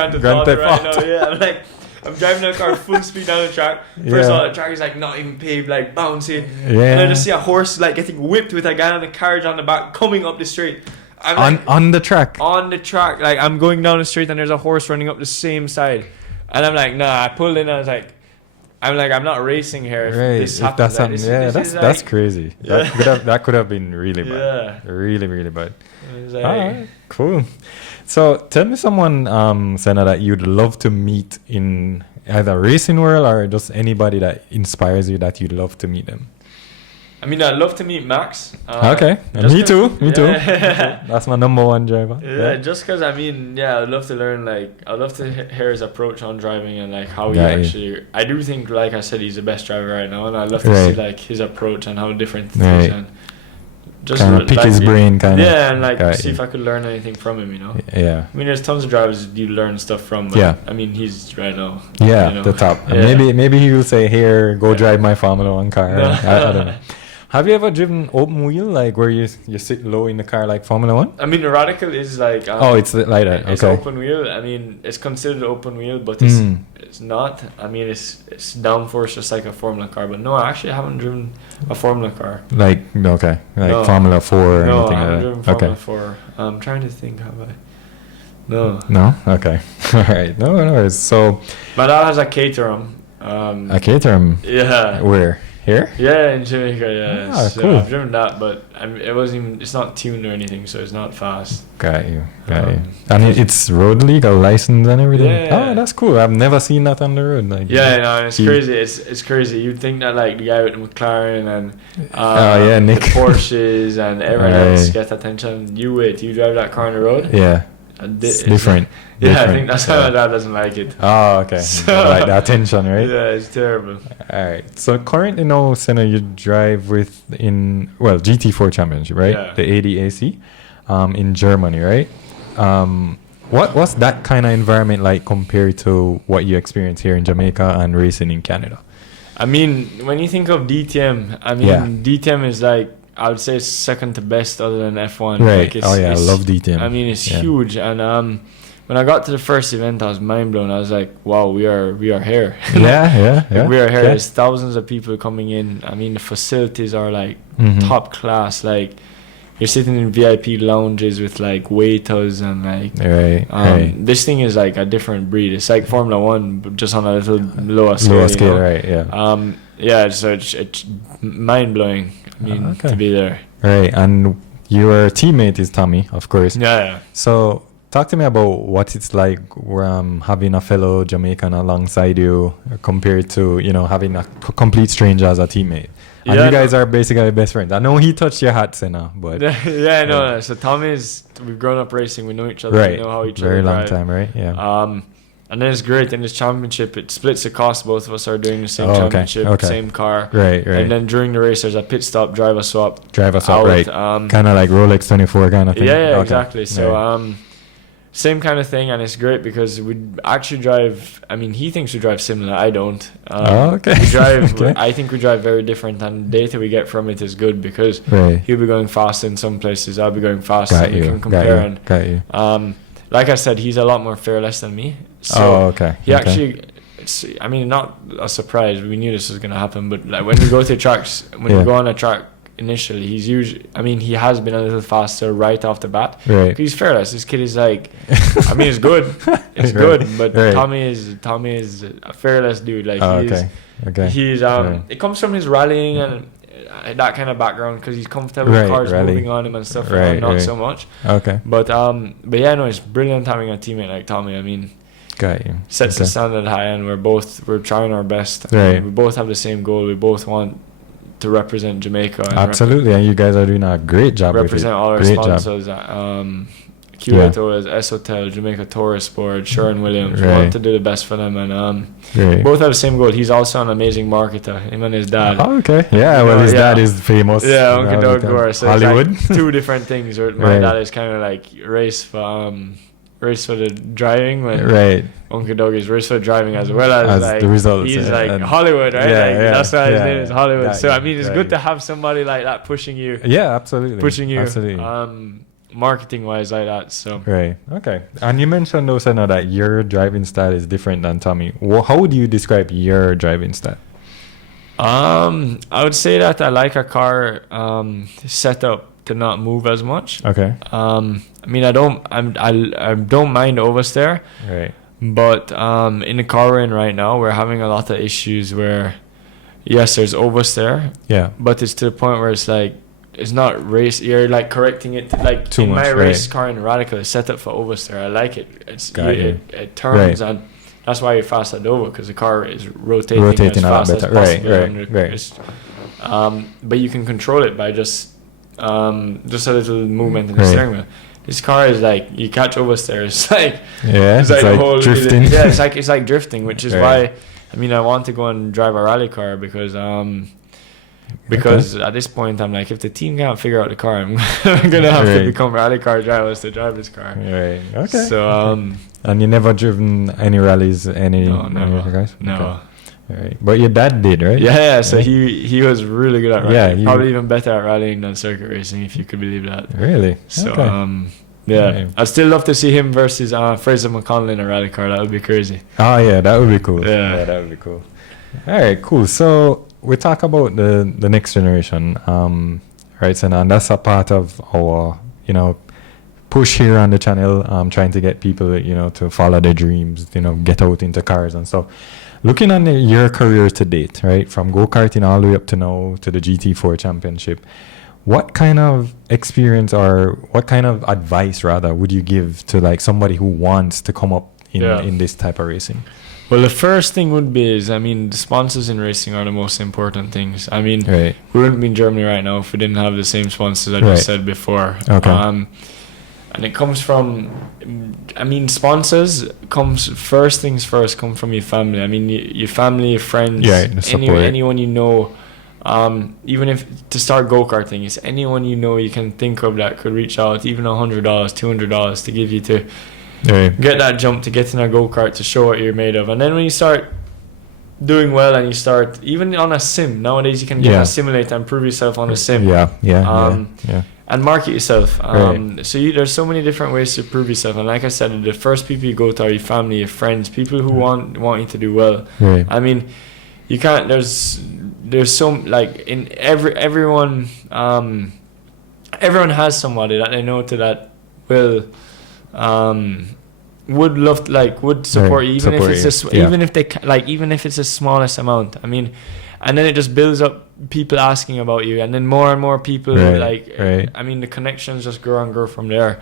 now. I'm driving a car full speed down the track. First of all, the track is like not even paved, like bouncy. And I just see a horse like getting whipped with a guy on a carriage on the back coming up the straight. On the track. On the track, like I'm going down the street and there's a horse running up the same side. And I'm like, nah. I pulled in. I was like, I'm not racing here. If this happens, that's crazy. That could have been really bad. Really, really bad. Like, cool. So tell me someone, Senna, that you'd love to meet in either racing world or just anybody that inspires you that you'd love to meet them. I mean, I'd love to meet Max. Okay, me too. That's my number one driver. Just because I'd love to learn. Like, I'd love to hear his approach on driving and like how he actually. I do think, like I said, he's the best driver right now, and I'd love to see like his approach and how different it is, and just kind of pick his brain, kind of. Yeah, and like see if I could learn anything from him. You know. Yeah. I mean, there's tons of drivers you learn stuff from. But I mean, he's right now. Yeah, the top. And maybe he will say, "Here, go drive my Formula One car." I don't know. Have you ever driven open wheel, like where you sit low in the car, like Formula One? I mean, the Radical is like... it's like that. It's okay. open wheel. I mean, it's considered open wheel, but it's not. I mean, it's downforce just like a Formula car. But no, I actually haven't driven a Formula car. Like Formula 4 or no, anything I haven't like driven that. Formula 4. I'm trying to think, have I? No. No? Okay. All right. No. So... My dad has a Caterham. A Caterham? Yeah. Where? Here? Yeah, in Jamaica, yeah. Ah, so cool. I've driven that, but it's not tuned or anything, so it's not fast. Got you. And it's road legal license and everything? Yeah. Oh, that's cool. I've never seen that on the road. Like, it's crazy. It's crazy. You'd think that like the guy with the McLaren and Nick. the Porsches and everyone else gets attention. You drive that car on the road? Yeah. It's different. I think that's why my dad doesn't like it. Oh, okay. So, like the attention, right? Yeah, it's terrible. All right. So currently now, Senna, you drive GT4 Championship, right? Yeah. The ADAC, in Germany, right? What's that kind of environment like compared to what you experience here in Jamaica and racing in Canada? I mean, when you think of DTM, DTM is like, I would say it's second to best other than F1. Right. Like I love DTM. I mean, it's huge. And when I got to the first event, I was mind blown. I was like, wow, we are here. Yeah. We are here. There's thousands of people coming in. I mean, the facilities are like top class. Like, you're sitting in VIP lounges with like waiters and like this thing is like a different breed. It's like Formula One, but just on a little lower scale. Right? Yeah. So it's mind blowing. I mean, to be there. Right, and your teammate is Tommy, of course. Yeah. So talk to me about what it's like having a fellow Jamaican alongside you compared to having a complete stranger as a teammate. And you guys are basically best friends. I know he touched your hat, Senna, but... No. So we've grown up racing. We know each other. Right. We know how each other Very long drive. time, right? Yeah. And then it's great. In this championship, it splits the cost. Both of us are doing the same championship, same car. Right. And then during the race, there's a pit stop, driver swap. Out, right. Kind of like Rolex 24 kind of thing. Yeah, exactly. So, same kind of thing. And it's great because we actually drive... I mean, he thinks we drive similar. I don't. We drive... I think we drive very different. And the data we get from it is good because he'll be going fast in some places. I'll be going fast. We can compare. Got you. Like I said, he's a lot more fearless than me. So he actually, I mean, not a surprise. We knew this was going to happen. But like when we go to tracks, when we go on a track initially, he's usually, I mean, he has been a little faster right off the bat. Right. He's fearless. This kid is like, I mean, it's good. It's good. But Tommy is a fearless dude. Like he's it comes from his rallying and that kind of background because he's comfortable with cars moving on him and stuff. Not so much. Okay. But it's brilliant having a teammate like Tommy. I mean, got you. Sets the standard high, and we're trying our best. Right. We both have the same goal. We both want to represent Jamaica. And absolutely, and you guys are doing a great job. Represent all our sponsors. QA Tours, S Hotel, Jamaica Tourist Sport, Sherwin Williams. We want to do the best for them, and both have the same goal. He's also an amazing marketer. Him and his dad. Oh, okay. Yeah, well, his dad is famous. Yeah, Uncle Doug Gore. So Hollywood. It's like two different things. My dad is kind of like race for the driving, when Uncle Doug is race for driving as well as like the results. He's like Hollywood, right? That's why his name is Hollywood. So I mean, it's good to have somebody like that pushing you. Yeah, absolutely. Pushing you. Marketing wise like that. So okay. And you mentioned also now that your driving style is different than Tommy. How would you describe your driving style? I would say that I like a car set up to not move as much. Okay. I mean, I don't mind oversteer. Right. But in the car we're in right now, we're having a lot of issues where yes, there's oversteer. Yeah. But it's to the point where it's like it's not race. You're like correcting it like too much. My race car in Radical is set up for oversteer. I like it. It turns and that's why you're fast at Dover because the car is rotating as fast as possible. Right. But you can control it by just a little movement in the steering wheel. This car is like you catch oversteer. It's like it's like a whole drifting. It's like drifting, which is why I mean I want to go and drive a rally car because at this point I'm like if the team can't figure out the car I'm gonna have to become rally car drivers to drive this car. Right. Okay. So and you never driven any rallies? No, never. Guys? No. Right. But your dad did, right? Yeah. So he was really good at rallying. Yeah. Probably even better at rallying than circuit racing, if you could believe that. Really? So okay. yeah, I'd still love to see him versus Fraser McConnell in a rally car. That would be crazy. Oh yeah, that would be cool. Yeah, that would be cool. All right, cool. So we talk about the next generation, right? So and that's a part of our push here on the channel, trying to get people to follow their dreams, get out into cars and stuff. Looking on your career to date, right, from go-karting all the way up to now to the GT4 championship. What kind of experience or what kind of advice rather would you give to like somebody who wants to come up in this type of racing? Well, the first thing would be the sponsors in racing are the most important things. We wouldn't be in Germany right now if we didn't have the same sponsors I just said before. Okay. And it comes from, sponsors first things first, come from your family. Your family, your friends, anyone you know. Even if to start go-karting, it's anyone you can think of that could reach out, even $100, $200 to give you to get that jump, to get in a go-kart, to show what you're made of. And then when you start doing well and you start even on a sim, nowadays you can get a simulator and prove yourself on a sim. And market yourself. So there's so many different ways to prove yourself. And like I said, the first people you go to are your family, your friends, people who want you to do well. You can't. There's so in everyone has somebody that they know that will would love would support you, even if it's the smallest amount. And then it just builds up people asking about you, and then more and more people the connections just grow from there.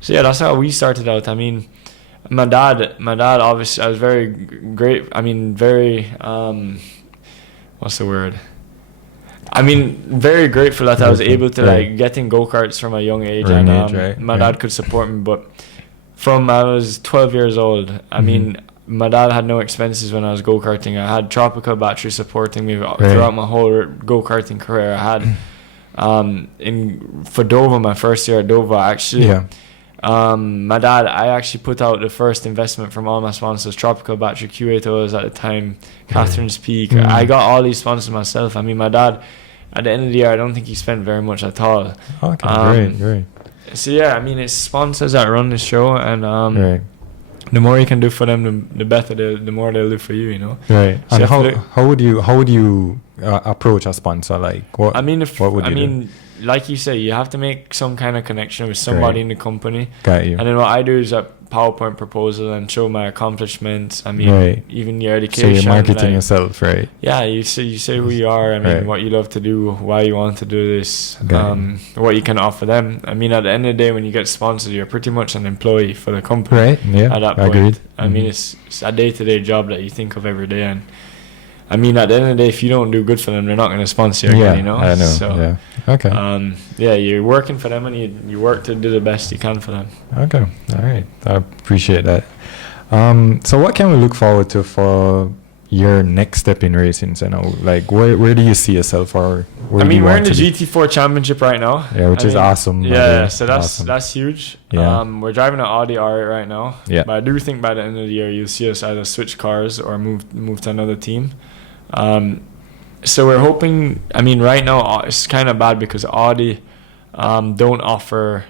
So that's how we started out. My dad obviously, I was very great. What's the word? Very grateful that I was able to get in go-karts from a young age, my dad could support me. But from I was 12 years old, my dad had no expenses when I was go-karting. I had Tropical Battery supporting me throughout my whole go-karting career. I had for Dover, my first year at Dover, actually. My dad, I actually put out the first investment from all my sponsors, Tropical Battery, Q8Os at the time, Catherine's Peak. I got all these sponsors myself. My dad, at the end of the year, I don't think he spent very much at all. Okay, great. So it's sponsors that run the show, and the more you can do for them, the better, the more they'll do for you. Right. So and how would you approach a sponsor? What would you do? Like you say, you have to make some kind of connection with somebody in the company. Got you. And then what I do is a PowerPoint proposal and show my accomplishments. Even your education. So you're marketing yourself, right? Yeah, you say who you are. What you love to do, why you want to do this, what you can offer them. At the end of the day, when you get sponsored, you're pretty much an employee for the company. Right. Yeah. At that point, agreed. It's a day-to-day job that you think of every day, and at the end of the day, if you don't do good for them, they're not going to sponsor you again, I know. So, okay. You're working for them, and you work to do the best you can for them. Okay. All right. I appreciate that. So what can we look forward to for your next step in racing? Where do you see yourself, or we're in the GT4 championship right now. Yeah, which is awesome. Yeah, so that's huge. Yeah. We're driving an Audi R8 right now. Yeah. But I do think by the end of the year, you'll see us either switch cars or move to another team. So we're hoping. Right now it's kind of bad because Audi don't offer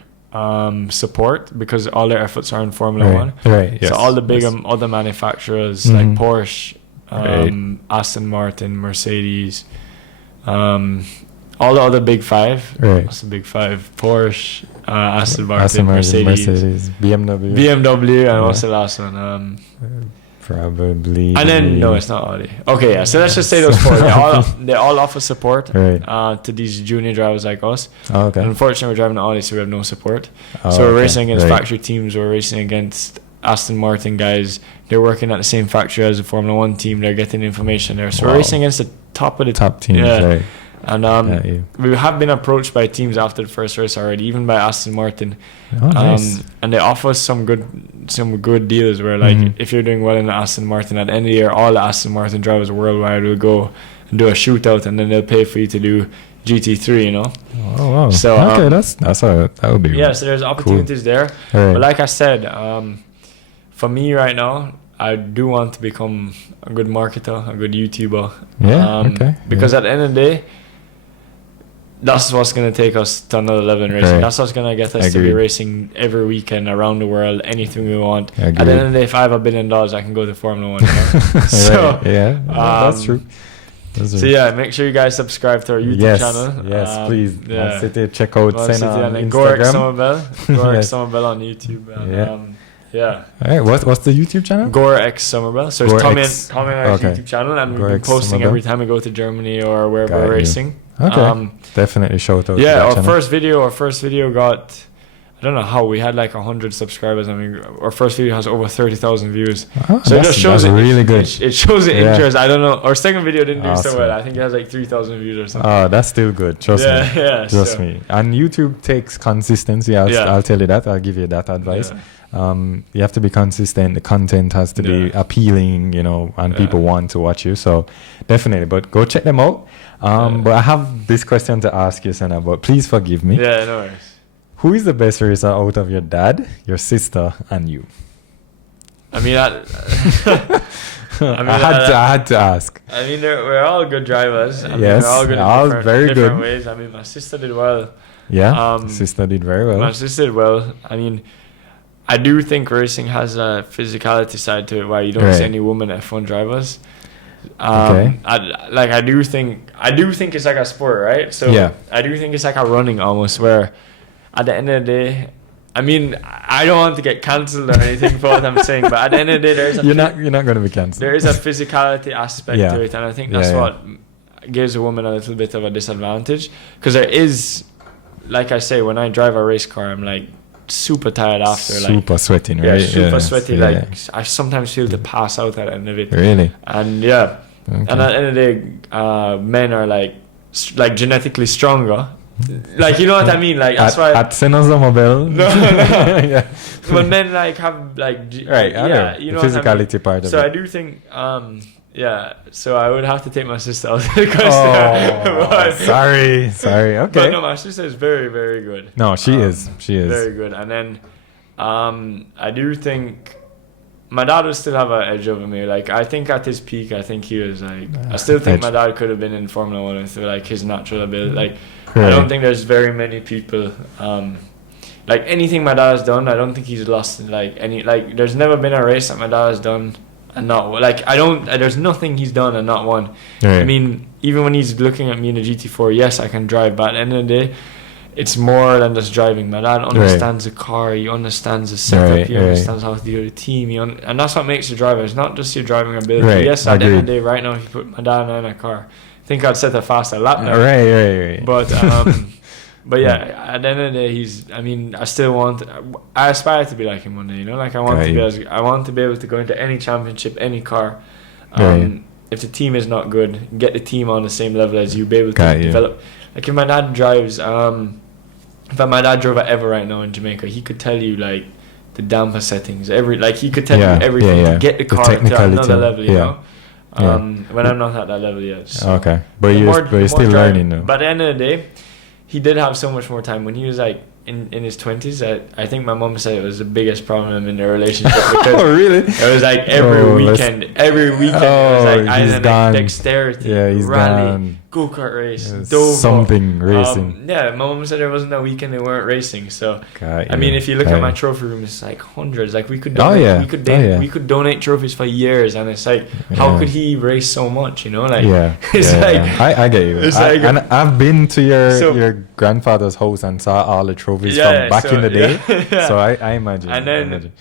support because all their efforts are in Formula One. Right. Yes. So all the big other manufacturers like Porsche, Aston Martin, Mercedes, all the other big five. Right. What's the big five? Porsche, Aston Martin, Mercedes, BMW, and what's the last one? Probably. And then no, it's not Audi. Okay, yeah. So let's just say those four. They all offer support to these junior drivers like us. Oh, okay. And unfortunately, we're driving Audi, so we have no support. So we're racing against factory teams. We're racing against Aston Martin guys. They're working at the same factory as the Formula One team. They're getting information there. So we're racing against the top of the top teams. Yeah. Right. And we have been approached by teams after the first race already, even by Aston Martin. Nice. And they offer us some good deals where if you're doing well in Aston Martin, at the end of the year, all the Aston Martin drivers worldwide will go and do a shootout, and then they'll pay for you to do GT3. Oh wow. So that would be so there's opportunities there. Right. But like I said, for me right now, I do want to become a good marketer, a good YouTuber. Yeah. Because at the end of the day, that's what's going to take us to another level in racing. Right. That's what's going to get us to be racing every weekend around the world, anything we want. Agreed. At the end of the day, if I have $1 billion, I can go to Formula 1. You know? So, yeah, that's true. So yeah, make sure you guys subscribe to our YouTube channel. Yes, please. Yeah. ModzCity, check out Senna on and Instagram. Gore X Summerbell on YouTube. And, yeah. All right. What's the YouTube channel? Gore X Summerbell. So it's Tommy and I's YouTube channel, and we've been posting every time we go to Germany or wherever we're racing. Okay. Definitely shout out. Yeah, our first video got, I don't know how, we had like 100 subscribers. I mean, our first video has over 30,000 views. So it just shows that's really good. It shows the interest. I don't know. Our second video didn't do so well. I think it has like 3,000 views or something. Oh, that's still good. Trust me. Trust me. And YouTube takes consistency. I'll tell you that. I'll give you that advice. You have to be consistent. The content has to be appealing, and people want to watch you. So definitely, but go check them out. But I have this question to ask you, Senna, but please forgive me. Yeah, no worries. Who is the best racer out of your dad, your sister, and you? I mean, I had to ask. I mean, we're all good drivers. I mean, yes, we're all good in different ways. I mean, my sister did well. Yeah, sister did very well. My sister did well. I mean, I do think racing has a physicality side to it where you don't see any women F1 drivers. I do think it's like a sport, right? So I do think it's like a running almost, where at the end of the day, I mean, I don't want to get cancelled or anything for what I'm saying, but at the end of the day, you're not going to be cancelled. There is a physicality aspect to it, and I think that's what gives a woman a little bit of a disadvantage, because there is, like I say, when I drive a race car, I'm like super tired after, super sweating, right? Super sweaty. I sometimes feel to pass out at the end of it. Really? And and at the end of the day, men are like genetically stronger. Like, you know what I mean? Like, that's why at Senna Summerbell. No. When men have you know, the physicality what I mean? part of it. So I do think so I would have to take my sister out of the question. Sorry. Okay. But no, my sister is very, very good. No, she is very good. And then I do think my dad would still have an edge over me. Like, I think at his peak, I think he was like, I still think my dad could have been in Formula 1 with like his natural ability. Like, I don't think there's very many people like anything my dad has done. I don't think he's lost like any, like, there's never been a race that my dad has done and not, like, there's nothing he's done and not won. I mean, even when he's looking at me in the GT4, yes, I can drive, but at the end of the day, it's more than just driving. My dad understands the car, he understands the setup, he understands how to do the team, and that's what makes you a driver. It's not just your driving ability. Yes, at the end of the day, right now, if you put my dad and I in a car, I think I'd set a faster lap now. Right. But yeah, at the end of the day, I aspire to be like him one day, like I want to be able to go into any championship, any car. If the team is not good, get the team on the same level as you, be able to develop. Like, if my dad drives, if my dad drove at Ever right now in Jamaica, he could tell you like the damper settings, he could tell you everything to get the car to another level, you know. When I'm not at that level yet. So okay, but you're still learning though. But at the end of the day, he did have so much more time when he was like in his 20s. I think my mom said it was the biggest problem in their relationship, because really? It was like every weekend it was like either like dexterity, rally, go-kart race, Dover, something racing. My mom said there wasn't a weekend they weren't racing. So I mean, if you look at my trophy room, it's like hundreds. Like, we could donate trophies for years, and it's like, how could he race so much? Like, I get you. And I've been to your grandfather's house and saw all the trophies from back in the day. So I imagine. And then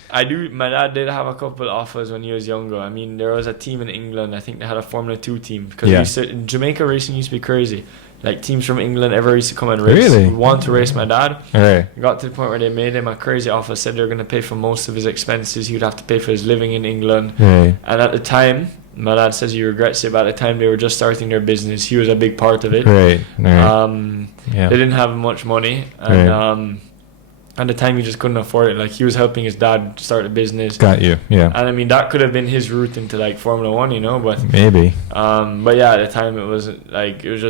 my dad did have a couple offers when he was younger. I mean, there was a team in England, I think they had a Formula 2 team, because in Jamaica racing used to be crazy. Like, teams from England ever used to come and race. Really? Want to race my dad. Got to the point where they made him a crazy offer, said they're going to pay for most of his expenses. He would have to pay for his living in England. And at the time, my dad says he regrets it, but at the time they were just starting their business. He was a big part of it. They didn't have much money, and at the time he just couldn't afford it. Like, he was helping his dad start a business. Got you. And I mean, that could have been his route into like Formula 1, but maybe. But yeah, at the time it was like, it was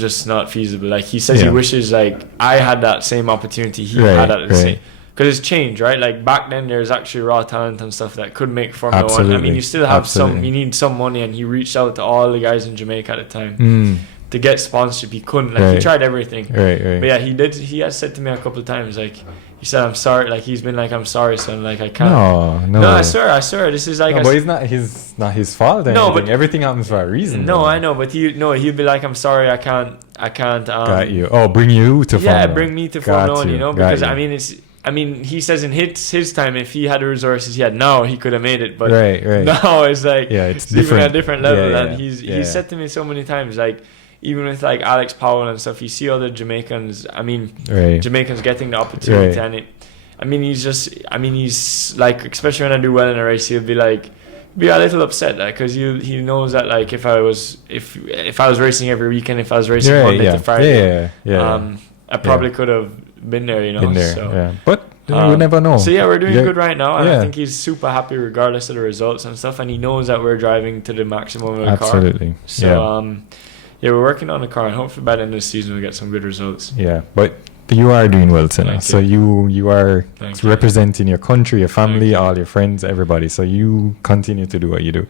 just not feasible. Like, he says he wishes like I had that same opportunity he had at the same. because it's changed, right? Like back then, there's actually raw talent and stuff that could make Formula One. I mean, you still have you need some money, and he reached out to all the guys in Jamaica at the time to get sponsorship. He couldn't, like, he tried everything. But yeah, he did. He has said to me a couple of times, like, he said, I'm sorry. Like, he's been like, I'm sorry, son. Like, I can't. No, I swear. This is like. No, but it's not his fault. No, but everything happens for a reason. No, I know, but he'd be like, I'm sorry, I can't. Got you. Oh, bring you to Formula. Yeah, bring me to Formula One. You know, because I mean, he says in his time, if he had the resources he had now, he could have made it. But now it's like, it's different. Even a different level. And he's said to me so many times, like, even with like Alex Powell and stuff, you see other Jamaicans. I mean, Jamaicans getting the opportunity, and he's like, especially when I do well in a race, he'll be like, be a little upset, because he knows that, like, if I was racing every weekend, if I was racing Monday to Friday, I probably could have been there, you know. But you never know. So we're doing good right now, and I think he's super happy regardless of the results and stuff, and he knows that we're driving to the maximum of the car. Absolutely. So we're working on the car, and hopefully by the end of the season we'll get some good results. Yeah, but you are doing well, Senna. So you are representing your country, your family, all your friends, everybody. So you continue to do what you do.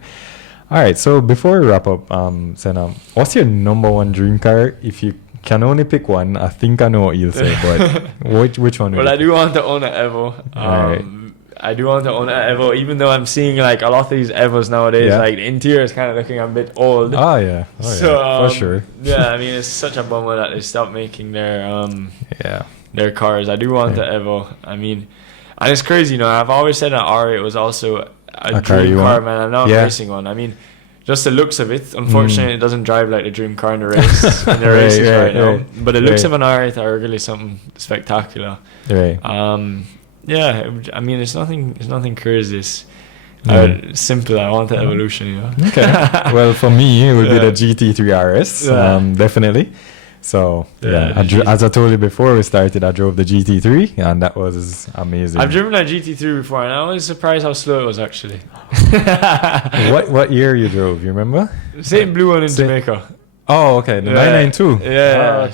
All right. So before we wrap up, Senna, what's your number one dream car? If you can only pick one, I think I know what you'll say, but which one? Well, I do want to own an Evo. I do want to own an Evo, even though I'm seeing like a lot of these Evos nowadays, like the interior is kind of looking a bit old. For sure. I mean, it's such a bummer that they stopped making their cars. I do want the Evo. I mean, and it's crazy, you know. I've always said an R8 was also a dream car, man. And now I'm racing one. I mean, just the looks of it. Unfortunately, it doesn't drive like the dream car in the race in the races right now. But the looks of an R8 are really something spectacular. Yeah, I mean, it's nothing crazy. It's simple. I want the evolution, you know. Okay. Well, for me, it would be the GT3 RS, definitely. So as I told you before we started, I drove the GT3, and that was amazing. I've driven a GT3 before, and I was surprised how slow it was actually. What year you drove? You remember? Same blue one in Jamaica. Oh, okay, the 992. Yeah.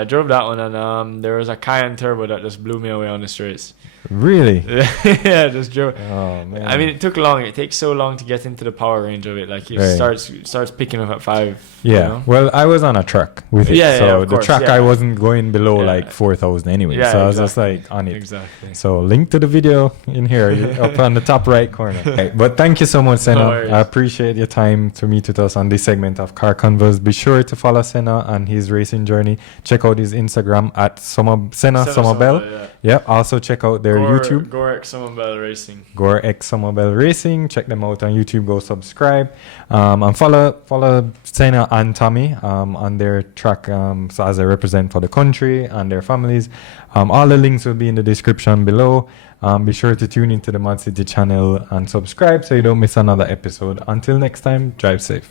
I drove that one, and there was a Cayenne turbo that just blew me away on the straights. Really? Just drove. Oh man. I mean, it took long. It takes so long to get into the power range of it. Like it starts picking up at 5. Yeah. You know? Well, I was on a track with it, so the track I wasn't going below like 4,000 anyway. So I was just like on it. Exactly. So link to the video in here, up on the top right corner. Okay. But thank you so much, Senna. I appreciate your time to meet with us on this segment of Car Convos. Be sure to follow Senna and his racing journey. Check out his Instagram at Senna Summerbell. Also check out their YouTube. Gore X Summerbell Racing. Gore X Summerbell Racing. Check them out on YouTube. Go subscribe. And follow Senna and Tommy on their track so as they represent for the country and their families. All the links will be in the description below. Be sure to tune into the ModzCity channel and subscribe so you don't miss another episode. Until next time, drive safe.